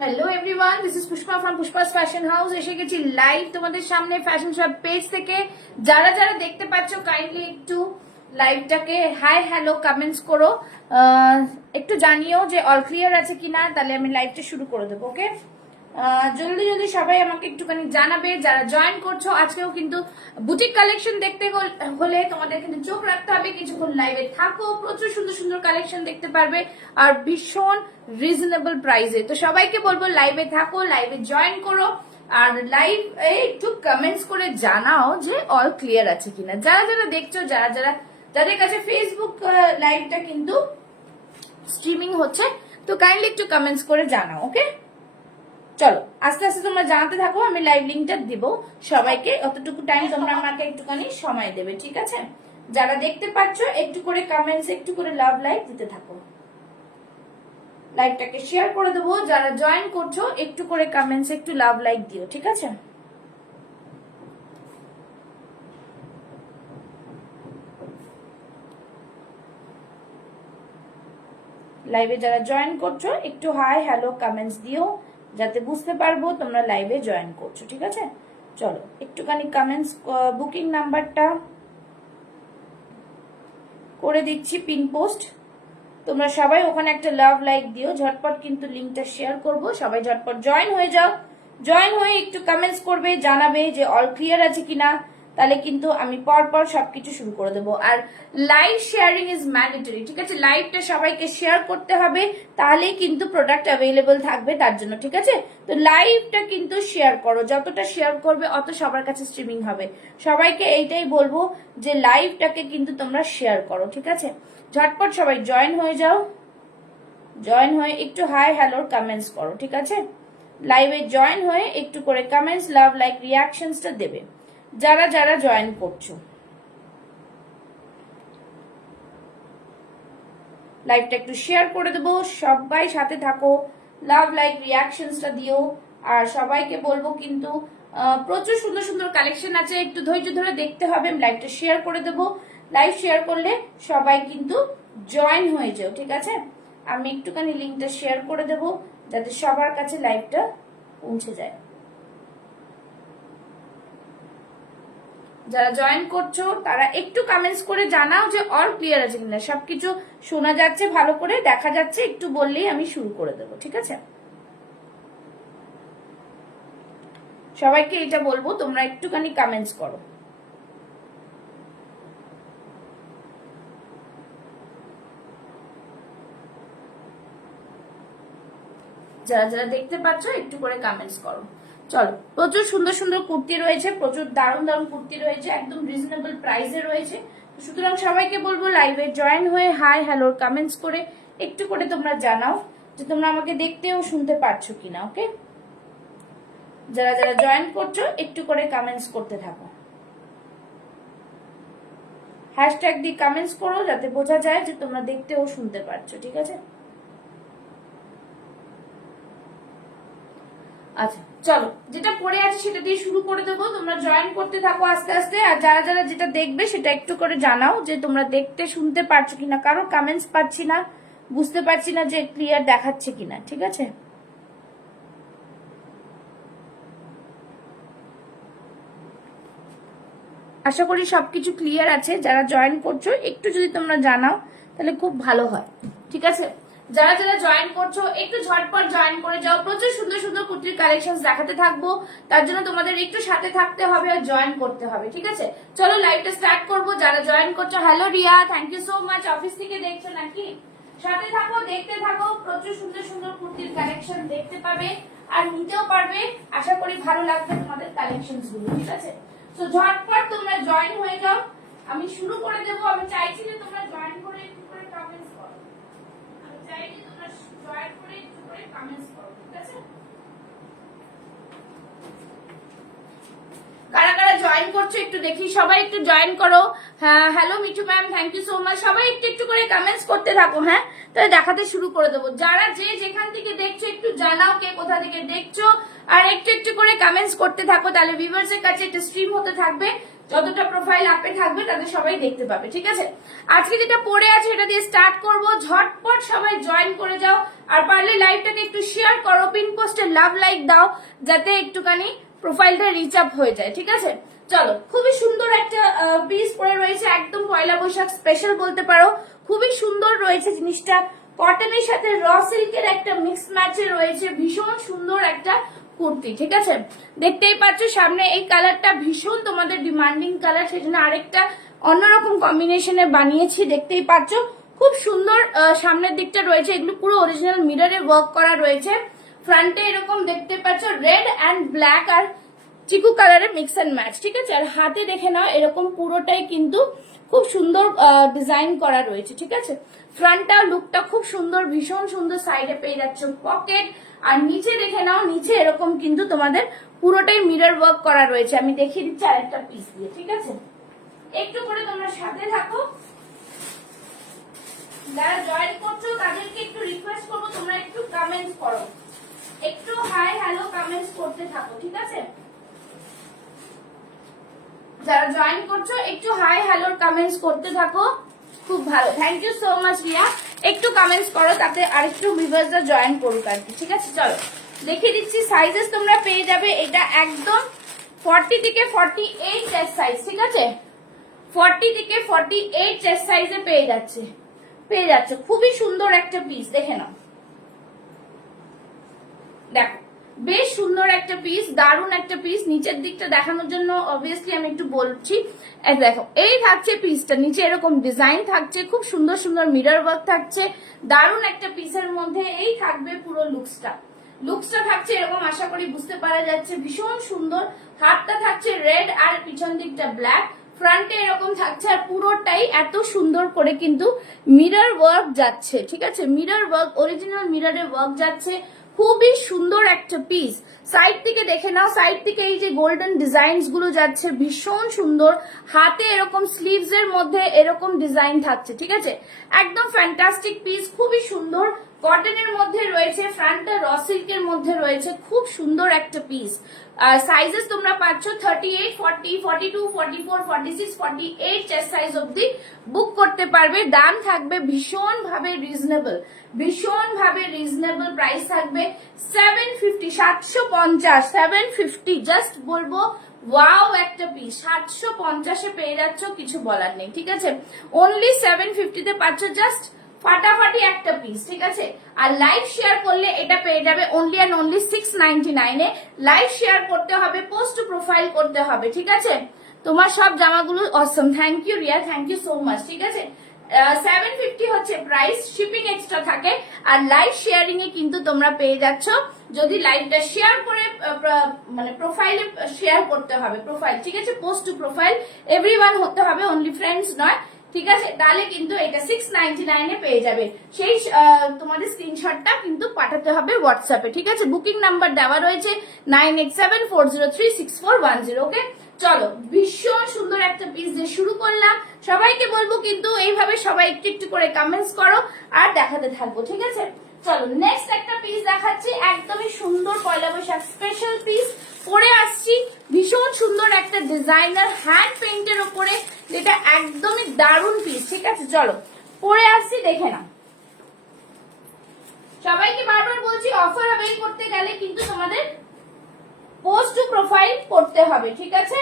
Hello everyone, this is Pushpa from Pushpa's fashion house. এসে গেছি live তোমাদের সামনে ফ্যাশন শপ পেজ থেকে। যারা যারা দেখতে পাচ্ছ কাইন্ডলি একটু লাইভটাকে হাই হ্যালো কমেন্টস করো, একটু জানিও যে অল ক্লিয়ার আছে কিনা, তাহলে আমি লাইভটা শুরু করে দেবো। ওকে, জলদি জলদি সবাই আমাকে একটুখানি জানাবে যারা জয়েন করছো। আজকেও কিন্তু বুটিক কালেকশন দেখতে হলে তোমাদের কিন্তু চোখ রাখতে হবে, কিছুক্ষণ লাইভে থাকো, প্রচুর সুন্দর সুন্দর কালেকশন দেখতে পারবে আর ভীষণ রিজনেবল প্রাইসে। তো সবাইকে বলবো লাইভে থাকো, লাইভে জয়েন করো আর লাইভ একটু কমেন্টস করে জানাও যে অল ক্লিয়ার আছে কিনা। যারা যারা দেখছো, যারা যারা যাদের কাছে ফেসবুক লাইভটা কিন্তু স্ট্রিমিং হচ্ছে, তো কাইন্ডলি একটু কমেন্টস করে জানাও। ওকে, চলো আস্তে আস্তে তোমরা জানাতে থাকো, আমি লাইভ লিঙ্কটা দিব সবাইকে। অতটুকু টাইম তোমরা আমাকে একটুখানি সময় দেবে, ঠিক আছে? যারা দেখতে পাচ্ছ একটু করে কমেন্টস, একটু করে লাভ লাইক দিতে থাকো। লাইভটাকে শেয়ার করে দেবো। যারা জয়েন করছো একটু করে কমেন্টস, একটু লাভ লাইক দিও, ঠিক আছে? লাইভে যারা জয়েন করছো একটু হাই হ্যালো কমেন্টস দিও, যাতে বুঝতে পারবো তোমরা লাইভে জয়েন করছো, ঠিক আছে? চলো একটুখানি কমেন্টস, বুকিং নাম্বারটা করে দিচ্ছি পিন পোস্ট। তোমরা সবাই ওখানে একটা লাভ লাইক দিও, ঝটপট কিন্তু লিঙ্কটা শেয়ার করব। সবাই ঝটপট জয়েন হয়ে যাও, জয়েন হয়ে একটু কমেন্টস করবে, জানাবে যে অল ক্লিয়ার আছে কিনা, তাহলে কিন্তু আমি পরপর সবকিছু শুরু করে দেবো। আর লাইভ শেয়ারিং ইজ ম্যান্ডেটরি, ঠিক আছে? লাইভটা সবাইকে শেয়ার করতে হবে, তাহলেই কিন্তু প্রোডাক্ট অ্যাভেলেবল থাকবে তার জন্য, ঠিক আছে? তো লাইভটা কিন্তু শেয়ার করো, যতটা শেয়ার করবে অত সবার কাছে স্ট্রিমিং হবে। সবাইকে এইটাই বলবো যে লাইভটাকে কিন্তু তোমরা শেয়ার করো, ঠিক আছে? ঝটপট সবাই জয়েন হয়ে যাও, জয়েন হয়ে একটু হাই হ্যালোর কমেন্টস করো, ঠিক আছে? লাইভে জয়েন হয়ে একটু করে কমেন্টস, লাভ লাইক, রিয়াকশনসটা দেবে যারা যারা জয়েন করছো। লাইভটা একটু শেয়ার করে দেবো, সবাই সাথে থাকো, লাভ লাইক রিয়াকশনসটা দিও। আর সবাইকে বলবো কিন্তু প্রচুর সুন্দর সুন্দর কালেকশন আছে, একটু ধৈর্য ধরে দেখতে হবে। আমি লাইভটা শেয়ার করে দেবো, লাইভ শেয়ার করলে সবাই কিন্তু জয়েন হয়ে যাও, ঠিক আছে? আমি একটুখানি লিঙ্কটা শেয়ার করে দেবো যাতে সবার কাছে লাইভটা পৌঁছে যায়। যারা জয়েন করছো তারা একটু কমেন্টস করে জানাও যে অল ক্লিয়ার আছে কিনা, সবকিছু শোনা যাচ্ছে, ভালো করে দেখা যাচ্ছে, একটু বললেই আমি শুরু করে দেবো, ঠিক আছে? সবাইকে এটা বলবো, তোমরা একটুখানি কমেন্টস করো। যারা যারা দেখতে পাচ্ছ একটু করে কমেন্টস করো। চলো, প্রচুর সুন্দর সুন্দর কুর্তি রয়েছে, প্রচুর দারুণ দারুণ কুর্তি রয়েছে, একদম রিজনেবল প্রাইসে রয়েছে। সুতরাং সবাইকে বলবো লাইভে জয়েন হয়ে হাই হ্যালোর কমেন্টস করে একটু করে তোমরা জানাও যে তোমরা আমাকে দেখতে ও শুনতে পারছো কিনা। ওকে, যারা যারা জয়েন করছো একটু করে কমেন্টস করতে থাকো, হ্যাশট্যাগ দিয়ে কমেন্টস করো যাতে বোঝা যায় যে তোমরা দেখতে ও শুনতে পারছো, ঠিক আছে? আচ্ছা চলো, যেটা পড়ে আছে সেটা দিয়ে শুরু করে দেবো। তোমরা জয়েন করতে থাকো আস্তে আস্তে। আর যারা যারা যেটা দেখবে সেটা একটু করে জানাও যে তোমরা দেখতে শুনতে পারছো কিনা, কারো কমেন্টস পাচ্ছি না, বুঝতে পারছি না যে ক্লিয়ার দেখাচ্ছে কিনা, ঠিক আছে? আশা করি সবকিছু ক্লিয়ার আছে। যারা জয়েন করছো একটু যদি তোমরা জানাও তাহলে খুব ভালো হয়, ঠিক আছে? যারা যারা জয়েন করছো একটু ঝটপট জয়েন করে যাও, প্রচুর সুন্দর সুন্দর কুর্তির কালেকশন দেখাতে থাকবো, তার জন্য তোমাদের একটু সাথে থাকতে হবে আর জয়েন করতে হবে, ঠিক আছে? চলো লাইভটা স্টার্ট করবো। যারা জয়েন করছো, hello Riya, thank you so much. Office থেকে দেখছো নাকি? সাথে থাকো, দেখতে থাকো, প্রচুর সুন্দর সুন্দর কুর্তির কালেকশন দেখতে পাবে আর নিতেও পারবে। আশা করি ভালো লাগবে তোমাদের কালেকশন গুলো, ঠিক আছে? তো ঝটপট তোমরা জয়েন হয়ে যাও, আমি শুরু করে দেবো। আমি চাইছি যে তোমরা জয়েন করে একটু করে কমেন্টস করো, আমি চাই যে তোমরা জয়েন করে একটু করে কমেন্টস করো, ঠিক আছে? কারা কারা জয়েন করছো একটু দেখি, সবাই একটু জয়েন করো। হ্যাঁ hello Mithu ma'am, thank you so much. সবাই একটু একটু করে কমেন্টস করতে থাকো, হ্যাঁ তাহলে দেখাতে শুরু করে দেবো। যারা যে যেখান থেকে দেখছো একটু জানাও কে কোথা থেকে দেখছো, আর একটু একটু করে কমেন্টস করতে থাকো, তাহলে ভিউয়ার্সের কাছে একটা স্ট্রিম হতে থাকবে। যতটা প্রোফাইল আপে থাকবে তাদের সবাই দেখতে পাবে, ঠিক আছে। আজকে যেটা পড়ে আছে এটা দিয়ে স্টার্ট করব। ঝটপট সবাই জয়েন করে যাও, আর পারলে লাইভটাকে একটু শেয়ার করো, পিন পোস্টে লাভ লাইক দাও, যাতে একটুখানি প্রোফাইলটা রিচ আপ হয়ে যায়, ঠিক আছে। চলো, খুবই সুন্দর একটা পিস পরে রয়েছে, একদম পয়লা বৈশাখ স্পেশাল বলতে পারো। খুবই সুন্দর রয়েছে জিনিসটা, কটনের সাথে র সিল্কের একটা মিক্স ম্যাচে রয়েছে, ভীষণ সুন্দর একটা কুর্তি, ঠিক আছে। দেখতেই পাচ্ছ সামনে এই কালারটা ভীষণ তোমাদের ডিমান্ডিং কালার, সেজন্য আরেকটা অন্যরকম কম্বিনেশনে বানিয়েছি, দেখতেই পাচ্ছ খুব সুন্দর। সামনের দিকটা রয়েছে, এগুলো পুরো অরিজিনাল মিররে ওয়ার্ক করা রয়েছে। ফ্রন্টে এরকম দেখতে পাচ্ছ রেড অ্যান্ড ব্ল্যাক আর চিকু কালারের মিক্স অ্যান্ড ম্যাচ, ঠিক আছে। আর হাতে দেখে নাও এরকম পুরোটাই কিন্তু খুব সুন্দর ডিজাইন করা রয়েছে, ঠিক আছে। ফ্রন্টটা লুকটা খুব সুন্দর, ভীষণ সুন্দর। সাইডে পেয়ে যাচ্ছ পকেট, আর নিচে দেখে নাও, নিচে এরকম কিন্তু তোমাদের পুরোটাই মিরর ওয়ার্ক করা রয়েছে। আমি দেখিয়ে দিচ্ছি আরেকটা পিস দিয়ে, ঠিক আছে। একটু করে তোমরা সাথে থাকো। যারা জয়েন করছো তাদেরকে একটু রিকোয়েস্ট করবো তোমরা একটু কমেন্টস করো, একটু হাই হ্যালো কমেন্টস করতে থাকো, ঠিক আছে। যারা জয়েন করছো একটু হাই হ্যালোর কমেন্টস করতে থাকো, খুব ভালো। Thank you so much Riya. একটু কমেন্টস করো, তাতে আরেকটু ভিউয়ার্সরা জয়েন করুক আর কি, ঠিক আছে। চলো দেখিয়ে দিচ্ছি সাইজেস তোমরা পেয়ে যাবে। এটা একদম 40 থেকে 48 চেস্ট সাইজ, ঠিক আছে। 40 থেকে 48 চেস্ট সাইজে পেয়ে যাচ্ছে খুবই সুন্দর একটা পিস, দেখে নাও। দেখো বেশ সুন্দর একটা পিস, দারুণ একটা পিস। নিচের দিকটা দেখানোর জন্য অবভিয়াসলি আমি একটু বলছি। দেখো এই থাকছে পিসটা, নিচে এরকম ডিজাইন থাকছে, খুব সুন্দর সুন্দর মিরর ওয়ার্ক থাকছে, দারুণ একটা পিসের মধ্যে। এই থাকবে পুরো লুকসটা থাকছে এরকম, আশা করি বুঝতে পারা যাচ্ছে, ভীষণ সুন্দর। হাতটা থাকছে রেড আর পিছন দিকটা ব্ল্যাক, ফ্রন্টে এরকম থাকছে, আর পুরোটাই এত সুন্দর করে কিন্তু মিরর ওয়ার্ক যাচ্ছে, ঠিক আছে। মিরর ওয়ার্ক, অরিজিনাল মিররে ওয়ার্ক যাচ্ছে, খুবই সুন্দর একটা পিস। সাইড থেকে দেখে নাও, সাইড থেকে এই যে গোল্ডেন ডিজাইনস গুলো যাচ্ছে, ভীষণ সুন্দর। হাতে এরকম স্লিভস এর মধ্যে এরকম ডিজাইন থাকছে, ঠিক আছে। একদম ফ্যান্টাস্টিক পিস, খুবই সুন্দর। কটনের মধ্যে রয়েছে, ফ্রন্টটা র সিল্কের মধ্যে রয়েছে, খুব সুন্দর একটা পিস। সাইজেস তোমরা পাচ্ছ 38, 40, 42, 44, 46, 48 চেস্ট সাইজ অব্দি বুক করতে পারবে। দাম থাকবে ভীষণ ভাবে রিজনেবল প্রাইস থাকবে 750, 750, 750 জাস্ট বলবো ওয়াও একটা পিস। 750-এ পেয়ে যাচ্ছ, কিছু বলার নেই, ঠিক আছে। অনলি 750-তে পাচ্ছ জাস্ট ফাটাফাটি একটা পিস, ঠিক আছে। আর লাইভ শেয়ার করলে এটা পেয়ে যাবে অনলি অ্যান্ড অনলি 699-এ। লাইভ শেয়ার করতে হবে, পোস্ট প্রোফাইল করতে হবে, ঠিক আছে। তোমার সব জামাগুলো awesome, thank you Riya, thank you so much, ঠিক আছে। 750 হচ্ছে প্রাইস, শিপিং এক্সট্রা থাকে। আর লাইভ শেয়ারিং এ কিন্তু তোমরা পেয়ে যাচ্ছ, যদি লাইভটা শেয়ার করে মানে প্রোফাইলে শেয়ার করতে হবে, প্রোফাইল, ঠিক আছে। পোস্ট টু প্রোফাইল এভরিওয়ান হতে হবে, অনলি ফ্রেন্ডস নয়, ঠিক আছে। তাহলে কিন্তু এটা 699-এ পেয়ে যাবে। সেই তোমাদের স্ক্রিনশটটা কিন্তু পাঠাতে হবে হোয়াটসঅ্যাপে, ঠিক আছে। বুকিং নাম্বার দেওয়া রয়েছে 9874036410, ওকে। চলো, ভীষণ সুন্দর একটা পিস দিয়ে শুরু করলাম। সবাইকে বলবো কিন্তু এইভাবে সবাই একটু একটু করে কমেন্টস করো, আর দেখাতে থাকবো, ঠিক আছে। চলো নেক্সট একটা পিস দেখাচ্ছি, একদমই সুন্দর পয়লা বৈশাখ স্পেশাল পিস পরে আসছি। ভীষণ সুন্দর একটা ডিজাইনার হ্যান্ড পেইন্টের উপরে, যেটা একদমই দারুণ পিস, ঠিক আছে। চলো পরে আসছি, দেখে না। সবাইকে বারবার বলছি অফার অ্যাভেল করতে গেলে কিন্তু তোমাদের পোস্ট টু প্রোফাইল করতে হবে, ঠিক আছে।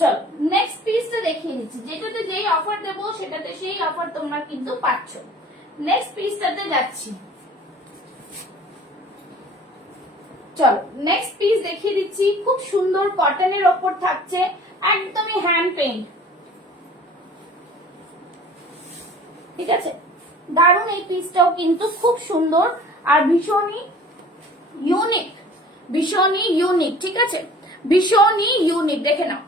চলো নেক্সট পিসটা দেখিয়ে দিচ্ছি, যেটাতে যেই অফার দেবো সেটাতে সেই অফার তোমরা কিন্তু পাচ্ছ। নেক্সট পিসটাতে যাচ্ছি, চলো নেক্সট পিস দেখিয়ে দিচ্ছি। খুব সুন্দর কটনের ওপর থাকছে, একদমই হ্যান্ড পেইন্ট, ঠিক আছে। দারুণ এই পিসটাও কিন্তু খুব সুন্দর আর ভীষণই ইউনিক, ঠিক আছে। ভীষণই ইউনিক, দেখে নাও।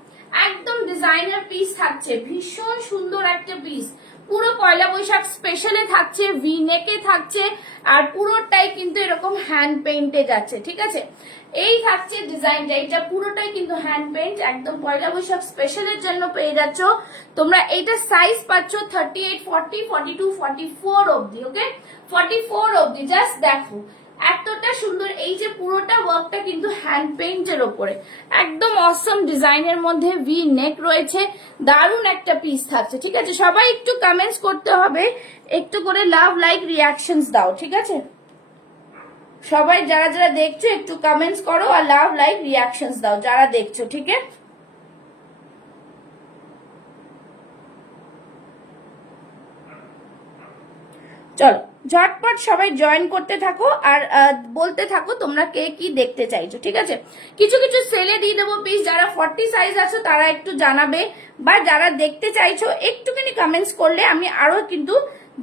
একদম ডিজাইনার পিস থাকছে, ভীষণ সুন্দর একটা পিস, পুরো পয়লা বৈশাখ স্পেশালে থাকছে, ভি নেকে থাকছে, আর পুরোটাই কিন্তু এরকম হ্যান্ড পেইন্টে যাচ্ছে, ঠিক আছে। এই থাকছে ডিজাইনটা, এটা পুরোটাই কিন্তু হ্যান্ড পেইন্ট, একদম পয়লা বৈশাখ স্পেশালের জন্য পেয়ে যাচ্ছ তোমরা। এইটা সাইজ পাচ্ছ 38, 40, 42, 44 অবধি, ওকে 44 অবধি। জাস্ট দেখো এতটা সুন্দর, এই যে পুরোটা ওয়ার্কটা কিন্তু হ্যান্ড পেইন্টের ওপরে, একদম অসম ডিজাইনের মধ্যে ভি নেক রয়েছে, দারুণ একটা পিস থাকছে, ঠিক আছে। সবাই একটু কমেন্টস করতে হবে, একটু করে লাভ লাইক রিয়াকশনস দাও, ঠিক আছে। সবাই যারা যারা দেখছো একটু কমেন্টস করো আর লাভ লাইক রিয়াকশনস দাও যারা দেখছো, ঠিক আছে। চলো ঝটপট সবাই জয়েন করতে থাকো আর বলতে থাকো তোমরা কে কি দেখতে চাইছো, ঠিক আছে। কিছু কিছু সেলে দিয়ে দেবো পিস, যারা 40 সাইজ আছো তারা একটু জানাবে, বা যারা দেখতে চাইছো একটুখানি কমেন্টস করলে আমি আরো কিন্তু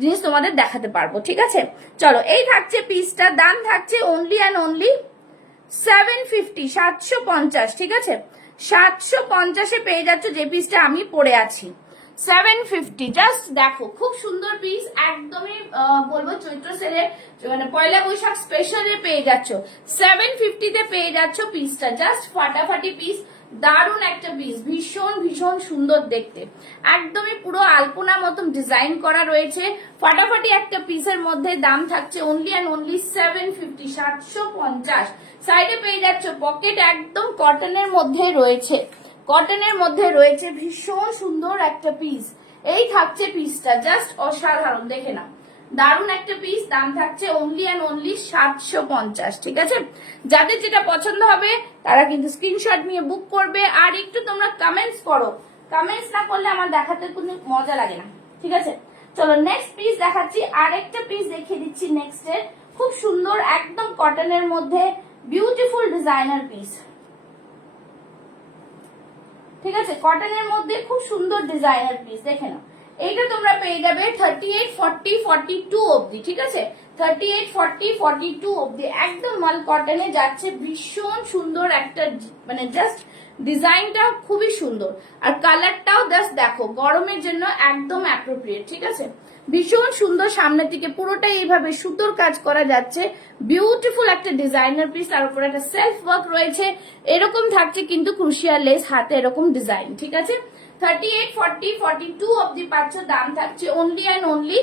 জিনিস তোমাদের দেখাতে পারবো, ঠিক আছে। চলো এই থাকছে পিসটা, দাম থাকছে অনলি অ্যান্ড অনলি 750, 750, ঠিক আছে। 750-এ পেয়ে যাচ্ছ যে পিসটা আমি পরে আছি, 750। জাস্ট দেখো খুব সুন্দর পিস, একদমই বলবো চৈত্র সেলে মানে পয়লা বৈশাখ স্পেশালে পেয়ে যাচ্ছ, 750-তে পেয়ে যাচ্ছ পিসটা। জাস্ট ফাটাফাটি পিস, দারুণ একটা পিস, ভীষণ ভীষণ সুন্দর দেখতে, একদমই পুরো আলপনা মতন ডিজাইন করা রয়েছে, ফাটাফাটি একটা পিসের মধ্যে। দাম থাকছে অনলি অ্যান্ড অনলি 750, 750। সাইডে পেয়ে যাচ্ছ পকেট, একদম কটনের মধ্যে রয়েছে, কটনের মধ্যে রয়েছে, ভীষণ সুন্দর একটা পিস। এই থাকছে পিসটা, জাস্ট অসাধারণ, দেখে না দারুণ একটা পিস। দাম থাকছে অনলি অ্যান্ড অনলি 750, ঠিক আছে। যাদের যেটা পছন্দ হবে তারা কিন্তু স্ক্রিনশট নিয়ে বুক করবে, আর একটু তোমরা কমেন্টস করো, কমেন্টস না করলে আমার দেখাতে কোনো মজা লাগে না, ঠিক আছে। চলো নেক্সট পিস দেখাচ্ছি, আরেকটা পিস দেখিয়ে দিচ্ছি নেক্সট এর, খুব সুন্দর একদম কটনের মধ্যে বিউটিফুল ডিজাইনার পিস, ঠিক আছে। কটনের মধ্যে খুব সুন্দর ডিজাইনার পিস, দেখে নাও। এইটা তোমরা পেয়ে যাবে 38, 40, 42 অবধি, ঠিক আছে। 38, 40, 42 অবধি, একদম মাল কটনে যাচ্ছে, ভীষণ সুন্দর একটা মানে জাস্ট ডিজাইনটা খুবই সুন্দর, আর কালারটাও জাস্ট দেখো গরমের জন্য একদম অ্যাপ্রোপ্রিয়েট, ঠিক আছে। ভীষণ সুন্দর, সামনের দিকে পুরোটাই এইভাবে সুতোর কাজ করা যাচ্ছে, বিউটিফুল একটা ডিজাইনার পিস, তার উপর একটা সেলফ ওয়ার্ক রয়েছে, এরকম থাকছে কিন্তু ক্রুশিয়াল লেস হাতে এরকম ডিজাইন, ঠিক আছে। 38, 40, 42 অবধি পাচ্ছ। দাম থাকছে অনলি অ্যান্ড অনলি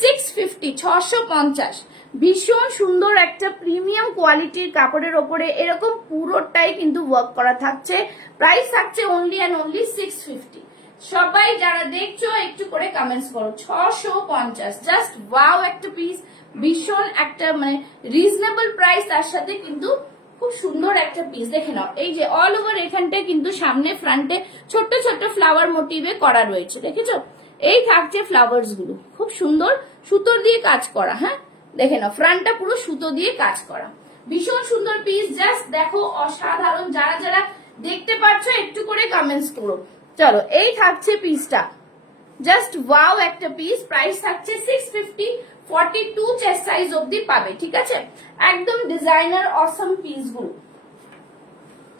650, 650। ভীষণ সুন্দর একটা প্রিমিয়াম কোয়ালিটির কাপড়ের ওপরে এরকম পুরোটাই কিন্তু ওয়ার্ক করা থাকছে। প্রাইস থাকছে অনলি অ্যান্ড অনলি 650। সবাই যারা দেখছো একটু করে কমেন্টস করো, 650। জাস্ট ওয়াও একটা পিস, ভীষণ একটা মানে রিজনেবল প্রাইস, তার সাথে কিন্তু খুব সুন্দর একটা পিস, দেখে নাও। এই যে অল ওভার এখানটায় কিন্তু সামনে ফ্রন্টে ছোট্ট ছোট্ট ফ্লাওয়ার মোটিভে করা রয়েছে, দেখেছো। এই থাকছে ফ্লাওয়ার্স গুলো, খুব সুন্দর সুতোর দিয়ে কাজ করা, হ্যাঁ দেখে নাও, ফ্রন্টটা পুরো সুতো দিয়ে কাজ করা, ভীষণ সুন্দর পিস। জাস্ট দেখো অসাধারণ, যারা যারা দেখতে পাচ্ছ একটু করে কমেন্টস করো। চলো এই থাকছে পিসটা, জাস্ট ওয়াও একটা পিস। প্রাইস থাকছে 650, 42 চেস্ট সাইজ অবধি পাবে, ঠিক আছে। একদম ডিজাইনার অসম পিস গুলো।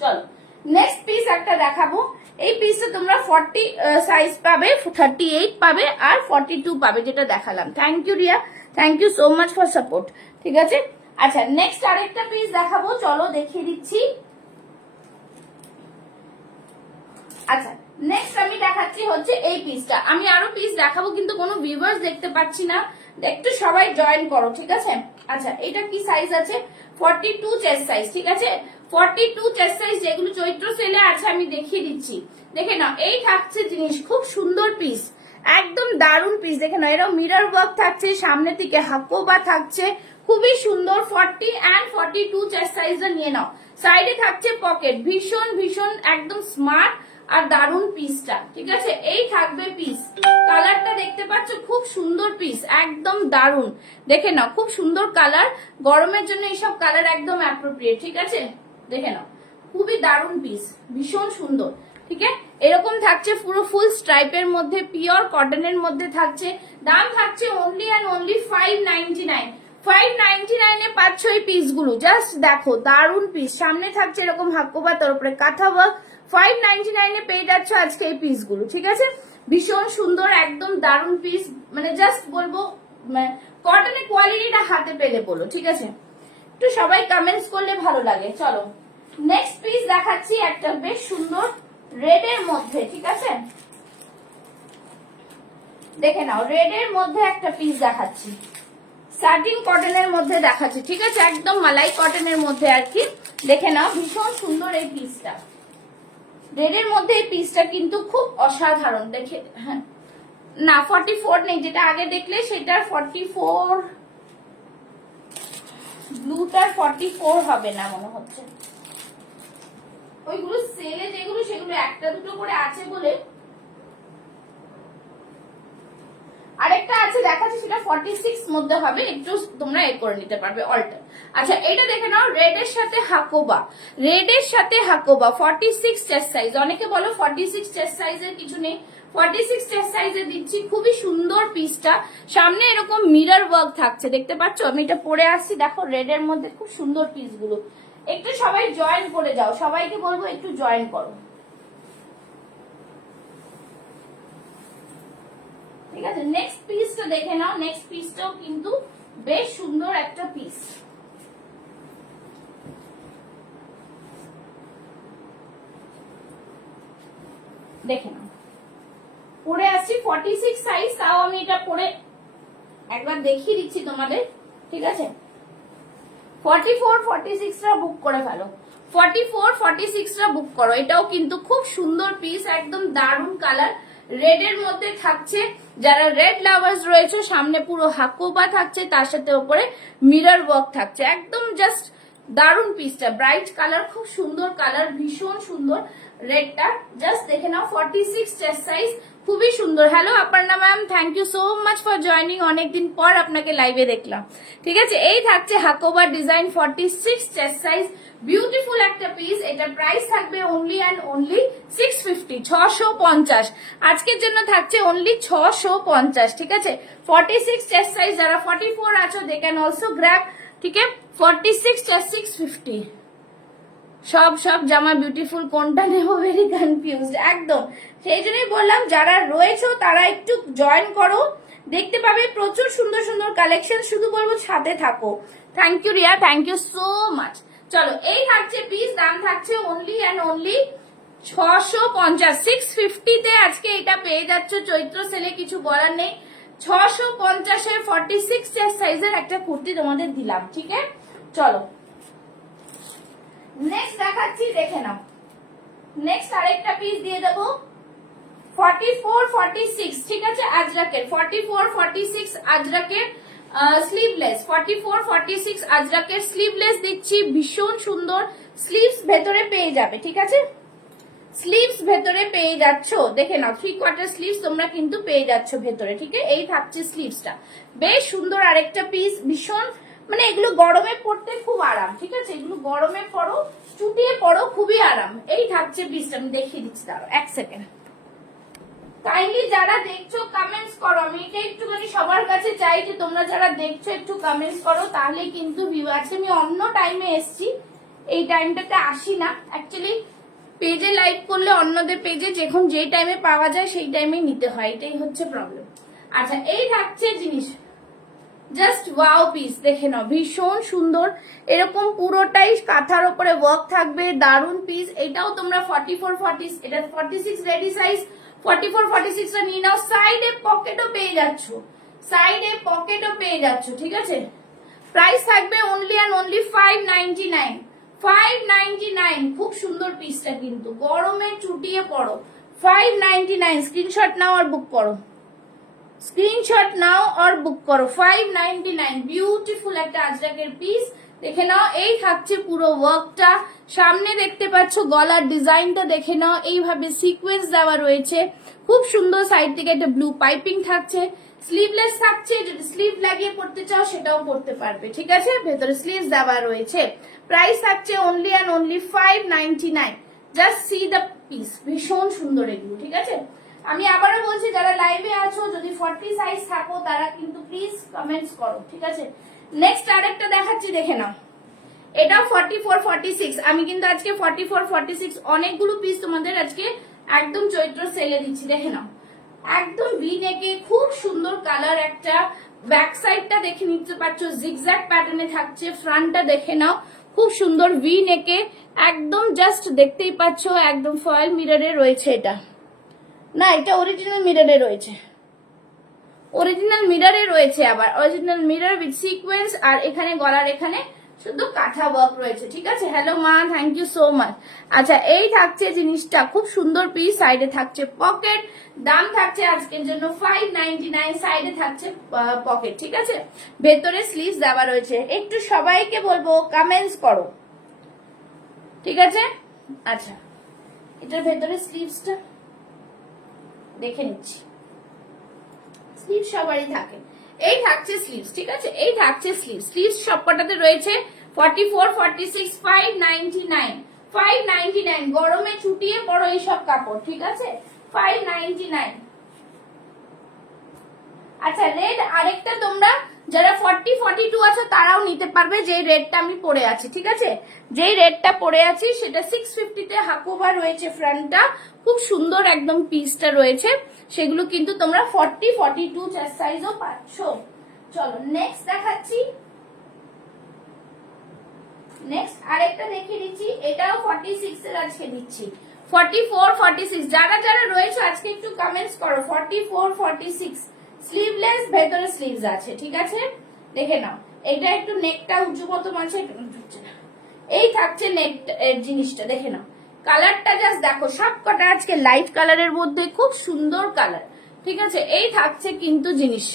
চলো নেক্সট পিস একটা দেখাবো। এই পিসটা তোমরা 40 সাইজ পাবে, 38 পাবে আর 42 পাবে, যেটা দেখালাম। Thank you Riya, thank you so much for support, ঠিক আছে। আচ্ছা নেক্সট আরেকটা পিস দেখাবো, চলো দেখিয়ে দিচ্ছি। আচ্ছা নেক্সট আমি দেখাচ্ছি হচ্ছে এই পিসটা। আমি আরো পিস দেখাবো কিন্তু কোনো ভিউয়ার্স দেখতে পাচ্ছি না, একটু সবাই জয়েন করো, ঠিক আছে। আচ্ছা এটা কি সাইজ আছে, 42 চেস্ট সাইজ, ঠিক আছে। 42 চেস্ট সাইজ যেগুলো চৈত্র সেলে আছে আমি দেখিয়ে দিচ্ছি, দেখে নাও। এই থাকছে জিনিস, খুব সুন্দর পিস, একদম দারুণ পিস, দেখে নাও। এরকম মিরর ওয়ার্ক থাকছে, সামনের দিকে হাকোবা থাকছে, খুবই সুন্দর। 40 and 42 চেস্ট সাইজটা নিয়ে নাও। সাইডে থাকছে পকেট, ভীষণ ভীষণ একদম স্মার্ট আর দারুন পিসটা, ঠিক আছে। এই থাকবে পিস, কালারটা দেখতে পাচ্ছ, খুব সুন্দর পিস, একদম দারুন, দেখে নাও। খুব সুন্দর কালার, গরমের জন্য এইসব কালার একদম অ্যাপ্রোপ্রিয়েট, ঠিক আছে। দেখে নাও খুবই দারুন পিস, ভীষণ সুন্দর, ঠিক আছে। এরকম থাকছে পুরো ফুল স্ট্রাইপের মধ্যে, পিওর কটনের মধ্যে থাকছে। দাম থাকছে অনলি অ্যান্ড অনলি 599। 599 এ পাচ্ছ এই পিসগুলো। জাস্ট দেখো দারুন পিস, সামনে থাকছে এরকম হাক্কোবা, তার উপরে কাঁথা ওয়ার্ক। 599 এ পেয়ে যাচ্ছ আজকে এই পিসগুলো, ঠিক আছে। ভীষণ সুন্দর, একদম দারুণ পিস, মানে জাস্ট বলবো কটনের কোয়ালিটিটা হাতে পেলে বলো, ঠিক আছে? একটু সবাই কমেন্টস করলে ভালো লাগে। চলো নেক্সট পিস দেখাচ্ছি, একটা বেশ সুন্দর রেড এর মধ্যে, ঠিক আছে? দেখে নাও, রেড এর মধ্যে একটা পিস দেখাচ্ছি, সাটিন কটনের মধ্যে দেখাচ্ছি, ঠিক আছে? একদম মালাই কটনের মধ্যে আর কি। দেখে নাও, ভীষণ সুন্দর এই পিসটা, রেড এর মধ্যে এই পিসটা কিন্তু খুব অসাধারণ। দেখে, হ্যাঁ না 44 নেই, যেটা আগে দেখলে সেটার 44, ব্লুটার 44 হবে না মনে হচ্ছে, ওইগুলো সেলে যেগুলো সেগুলো একটা দুটো করে আছে বলে। আরেকটা আছে দেখাচ্ছি, সেটা 46 মধ্যে হবে, একটু তোমরা এ করে নিতে পারবে অল্টার। আচ্ছা এটা দেখে নাও, রেড এর সাথে হাকোবা, রেড এর সাথে হাকোবা 46 চেস্ট সাইজ। অনেকে বলো 46 চেস্ট সাইজের কিছু নেই, 46 চেস্ট সাইজে দিচ্ছি। খুবই সুন্দর পিসটা, সামনে এরকম মিরর ওয়ার্ক থাকছে, দেখতে পাচ্ছ? আমি এটা পরে আসছি, দেখো রেড এর মধ্যে খুব সুন্দর পিসগুলো। একটু সবাই জয়েন করে যাও, সবাইকে বলবো একটু জয়েন করো, ঠিক আছে? নেক্সট পিসটা দেখে নাও, নেক্সট পিসটাও কিন্তু বেশ সুন্দর একটা পিস। দেখে নাও, পরে আসছি 46 সাইজ, তাও আমি এটা পরে একবার দেখিয়ে দিচ্ছি তোমাদের, ঠিক আছে? 44 46 টা বুক করে ফেলো, 44 46 টা বুক করো। এটাও কিন্তু খুব সুন্দর পিস, একদম দারুণ কালার, রেড এর মধ্যে থাকছে। যারা রেড লাভার্স রয়েছে, সামনে পুরো হাকোবা থাকছে, তার সাথে উপরে মিরর ওয়ার্ক থাকছে, একদম জাস্ট দারুণ পিসটা, ব্রাইট কালার, খুব সুন্দর কালার, ভীষণ সুন্দর রেডটা। জাস্ট দেখে নাও, 46 চেস্ট সাইজ, খুবই সুন্দর। Hello Aparna ma'am, thank you so much for joining, অনেকদিন পর আপনাকে লাইভে দেখলাম, ঠিক আছে? এই থাকছে Hakoba design, 46 chest size, beautiful একটা পিস। এটা প্রাইস থাকবে অনলি অ্যান্ড অনলি 650, 650। আজকের জন্য থাকছে অনলি 650, ঠিক আছে? 46 চেস্ট সাইজ, যারা 44 আছো দে ক্যান অলসো গ্র্যাব, ঠিক আছে? 46 চেস্ট 650। সব জামা বিউটিফুল, কোনটা নেব ভেরি কনফিউজড, একদম। সেই জন্যই বললাম যারা রয়েছে তারা একটু জয়েন করো, দেখতে পাবে প্রচুর সুন্দর সুন্দর কালেকশন। শুধু বলবো সাথে থাকো। Thank you Riya, thank you so much. চলো এই থাকছে পিস, দাম থাকছে অনলি অ্যান্ড অনলি 650, 650 তে আজকে এটা পেয়ে যাচ্ছ। চৈত্র সেলে কিছু বলার নেই। 650 এর 46 চেস্ট সাইজের একটা কুর্তি তোমাদের দিলাম, ঠিক আছে? চলো নেক্সট দেখাচ্ছি, দেখে নাও। নেক্সট আরেকটা পিস দিয়ে দেবো, 44 46, ঠিক আছে? আজরাকের 44 46 আজরাকের স্লিভলেস, 44 46 আজরাকের স্লিভলেস দিচ্ছি, ভীষণ সুন্দর। স্লিভস ভেতরে পেয়ে যাবে, ঠিক আছে? স্লিভস ভেতরে পেয়ে যাচ্ছ, দেখে নাও 3/4 স্লিভস তোমরা কিন্তু পেয়ে যাচ্ছ ভেতরে, ঠিক আছে? এই থাকছে স্লিভসটা, বেশ সুন্দর আরেকটা পিস, ভীষণ, মানে এগুলো গরমে পড়তে খুব আরাম, ঠিক আছে? এগুলো গরমে পরো, চুটিয়ে পরো, খুবই আরাম। এই থাকছে পিসটা, আমি দেখিয়ে দিচ্ছি, দাঁড়াও এক সেকেন্ড। কাইন্ডলি যারা দেখছো কমেন্টস করো, আমি এটা একটুখানি সবার কাছে চাই যে তোমরা যারা দেখছো একটু কমেন্টস করো, তাহলে কিন্তু ভিউ আছে। আমি অন্য টাইমে এসছি, এই টাইমটাতে আসি না অ্যাকচুয়ালি। পেজে লাইভ করলে অন্যদের পেজে যখন যে টাইমে পাওয়া যায় সেই টাইমে নিতে হয়, এটাই হচ্ছে প্রবলেম। আচ্ছা এই থাকছে জিনিস, জাস্ট ওয়াও পিস, দেখে নাও, ভীষণ সুন্দর। এরকম পুরোটাই কাঁথার উপরে ওয়ার্ক থাকবে, দারুন পিস। এটাও তোমরা 44 40, এটা 46 রেডি সাইজ, 44 46 টা নিয়ে নাও। সাইডে পকেটও পেয়ে যাচ্ছ, সাইডে পকেটও পেয়ে যাচ্ছ, ঠিক আছে? প্রাইস থাকবে অনলি অ্যান্ড অনলি 599, 599। খুব সুন্দর পিসটা কিন্তু, গরমে চুটিয়ে পড়ো। 599, স্ক্রিনশট নাও আর বুক করো, স্ক্রিনশট নাও আর বুক করো। 599, বিউটিফুল একটা আজরাকের পিস, দেখে নাও। এই থাকছে পুরো ওয়ার্কটা, সামনে দেখতে পাচ্ছ গলার ডিজাইনটা দেখে নাও, এইভাবে সিকোয়েন্স দেওয়া রয়েছে, খুব সুন্দর। সাইড থেকে একটা ব্লু পাইপিং থাকছে, স্লিভলেস থাকছে, যদি স্লিভ লাগিয়ে পড়তে চাও সেটাও পড়তে পারবে, ঠিক আছে? ভেতরে স্লিভস দেওয়া রয়েছে। প্রাইস থাকছে only and only 599। Just see the piece, ভীষণ সুন্দর এগুলো, ঠিক আছে? আমি আবারও বলছি, যারা লাইভে আছো যদি 40 সাইজ থাকো তারা কিন্তু প্লিজ কমেন্টস করো, ঠিক আছে? নেক্সট আরেকটা দেখাচ্ছি, দেখে নাও। এটাও 44 46। আমি কিন্তু আজকে 44 46 অনেকগুলো পিস তোমাদের আজকে একদম চৈত্র সেলে দিচ্ছি, দেখে নাও। একদম ভি নেকে খুব সুন্দর কালার একটা। ব্যাক সাইডটা দেখে নিতে পারছো, জিগজ্যাগ প্যাটার্নে থাকছে। ফ্রন্টটা দেখে নাও, খুব সুন্দর ভি নেকে, একদম জাস্ট দেখতেই পাচ্ছো একদম ফয়েল মিররে রয়েছে। এটা না, এটা অরিজিনাল মিররে রয়েছে, অরিজিনাল মিররে রয়েছে, আবার অরিজিনাল মিরর উইথ সিকোয়েন্স। আর এখানে গলার এখানে শুধু কাঁথা ওয়ার্ক রয়েছে, ঠিক আছে। হ্যালো মা, থ্যাংক ইউ সো মাচ। আচ্ছা, এই থাকছে জিনিসটা, খুব সুন্দর পিস। সাইডে থাকছে পকেট, দাম থাকছে আজকের জন্য 599। সাইডে থাকছে পকেট, ঠিক আছে। ভেতরে স্লিভস দেওয়া রয়েছে। একটু সবাইকে বলবো কমেন্টস করো, ঠিক আছে। আচ্ছা, এটার ভেতরে স্লিভসটা দেখে নিচ্ছি। স্লিভ সবারই থাকে, এই থাকছে স্লিভস, ঠিক আছে। এই থাকছে স্লিভস, স্লিভস সবকটাতে রয়েছে 44, 46, 599, 599। গরমে ছুটিয়ে পড়ো এইসব কাপড়, ঠিক আছে। 599। আচ্ছা, রেড আরেকটা তোমরা যারা 40, 42 আছে তারাও নিতে পারবে, যে রেডটা আমি পরে আছি, ঠিক আছে। যেই রেডটা পরে আছি সেটা 650 তে হাকোভার রয়েছে। ফ্রন্টটা খুব সুন্দর একদম পিসটা রয়েছে। সেগুলো কিন্তু তোমরা 40, 42 চেস্ট সাইজও পাচ্ছ। চলো নেক্সট দেখাচ্ছি। নেক্সট আরেকটা দেখিয়ে দিচ্ছি, এটাও 46 এর আজকে দিচ্ছি। 44, 46 যারা যারা রয়েছে আজকে একটু কমেন্টস করো। 44, 46 স্লিভলেস, ভেতরে স্লিভস আছে, ঠিক আছে। দেখে নাও, এটা একটু নেকটা উঁচু মতন আছে, এই থাকছে নেক জিনিসটা, দেখে নাও। কালারটা জাস্ট দেখো, সব কটা আজকে লাইট কালারের মধ্যে খুব সুন্দর কালার, ঠিক আছে। এই থাকছে কিন্তু জিনিস,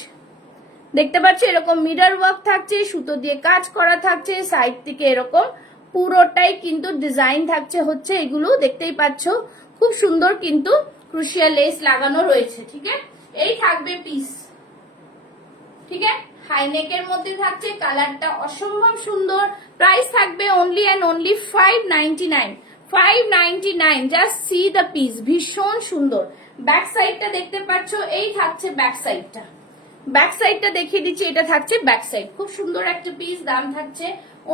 দেখতে পাচ্ছ এরকম মিরর ওয়ার্ক থাকছে, সুতো দিয়ে কাজ করা থাকছে, সাইড থেকে এরকম পুরোটাই কিন্তু ডিজাইন থাকছে হচ্ছে। এগুলো দেখতেই পাচ্ছ খুব সুন্দর কিন্তু ক্রুশিয়া লেস লাগানো রয়েছে, ঠিক আছে। এই থাকবে পিস, ঠিক আছে। হাই নেকের মধ্যে থাকছে, কালারটা অসম্ভব সুন্দর। প্রাইস থাকবে only and only 599, 599। Just see the piece, ভীষণ সুন্দর। ব্যাক সাইডটা দেখতে পাচ্ছ, এই থাকছে ব্যাক সাইডটা। ব্যাক সাইডটা দেখিয়ে দিচ্ছি, এটা থাকছে ব্যাক সাইড। খুব সুন্দর একটা পিস, দাম থাকছে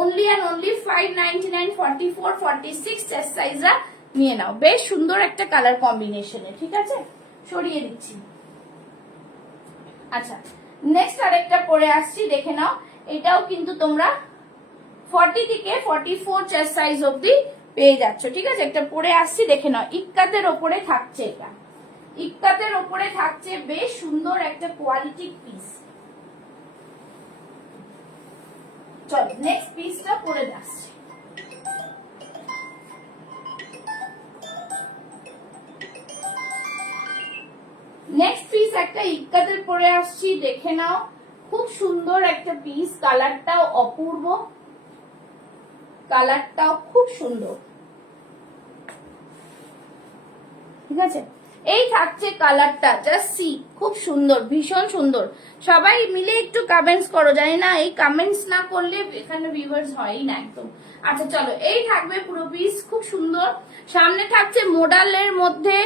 অনলি অ্যান্ড অনলি 599, 44, 46 চেস্ট সাইজরা নিয়ে নাও। বেশ সুন্দর একটা কালার কম্বিনেশনে, ঠিক আছে। সরিয়ে দিচ্ছি। আচ্ছা, নেক্সট আরেকটা পরে আসছি, দেখে নাও। এটাও কিন্তু তোমরা 40 থেকে 44 চেস্ট সাইজ অবধি পেয়ে যাচ্ছ, ঠিক আছে। একটা পরে আসছি, দেখে নাও। ইক্কাতের ওপরে থাকছে, এটা ইক্কাতের ওপরে থাকছে, বেশ সুন্দর একটা কোয়ালিটি পিস। চলো নেক্সট পিসটা পরে আসছি। নেক্সট পিস একটা ইক্কাতের পরে আসছি, দেখে নাও। খুব সুন্দর একটা পিস, কালারটাও অপূর্ব, কালারটাও খুব সুন্দর, ঠিক আছে। এই থাকছে কালারটা, জাস্ট সি, খুব সুন্দর, ভীষণ সুন্দর। সবাই মিলে একটু কমেন্টস করো, জানি না এই কমেন্টস না করলে এখানে ভিউয়ার্স হয়ই না একদম। আচ্ছা চলো, এই থাকবে পুরো পিস, খুব সুন্দর। সামনে থাকছে মোডালের মধ্যে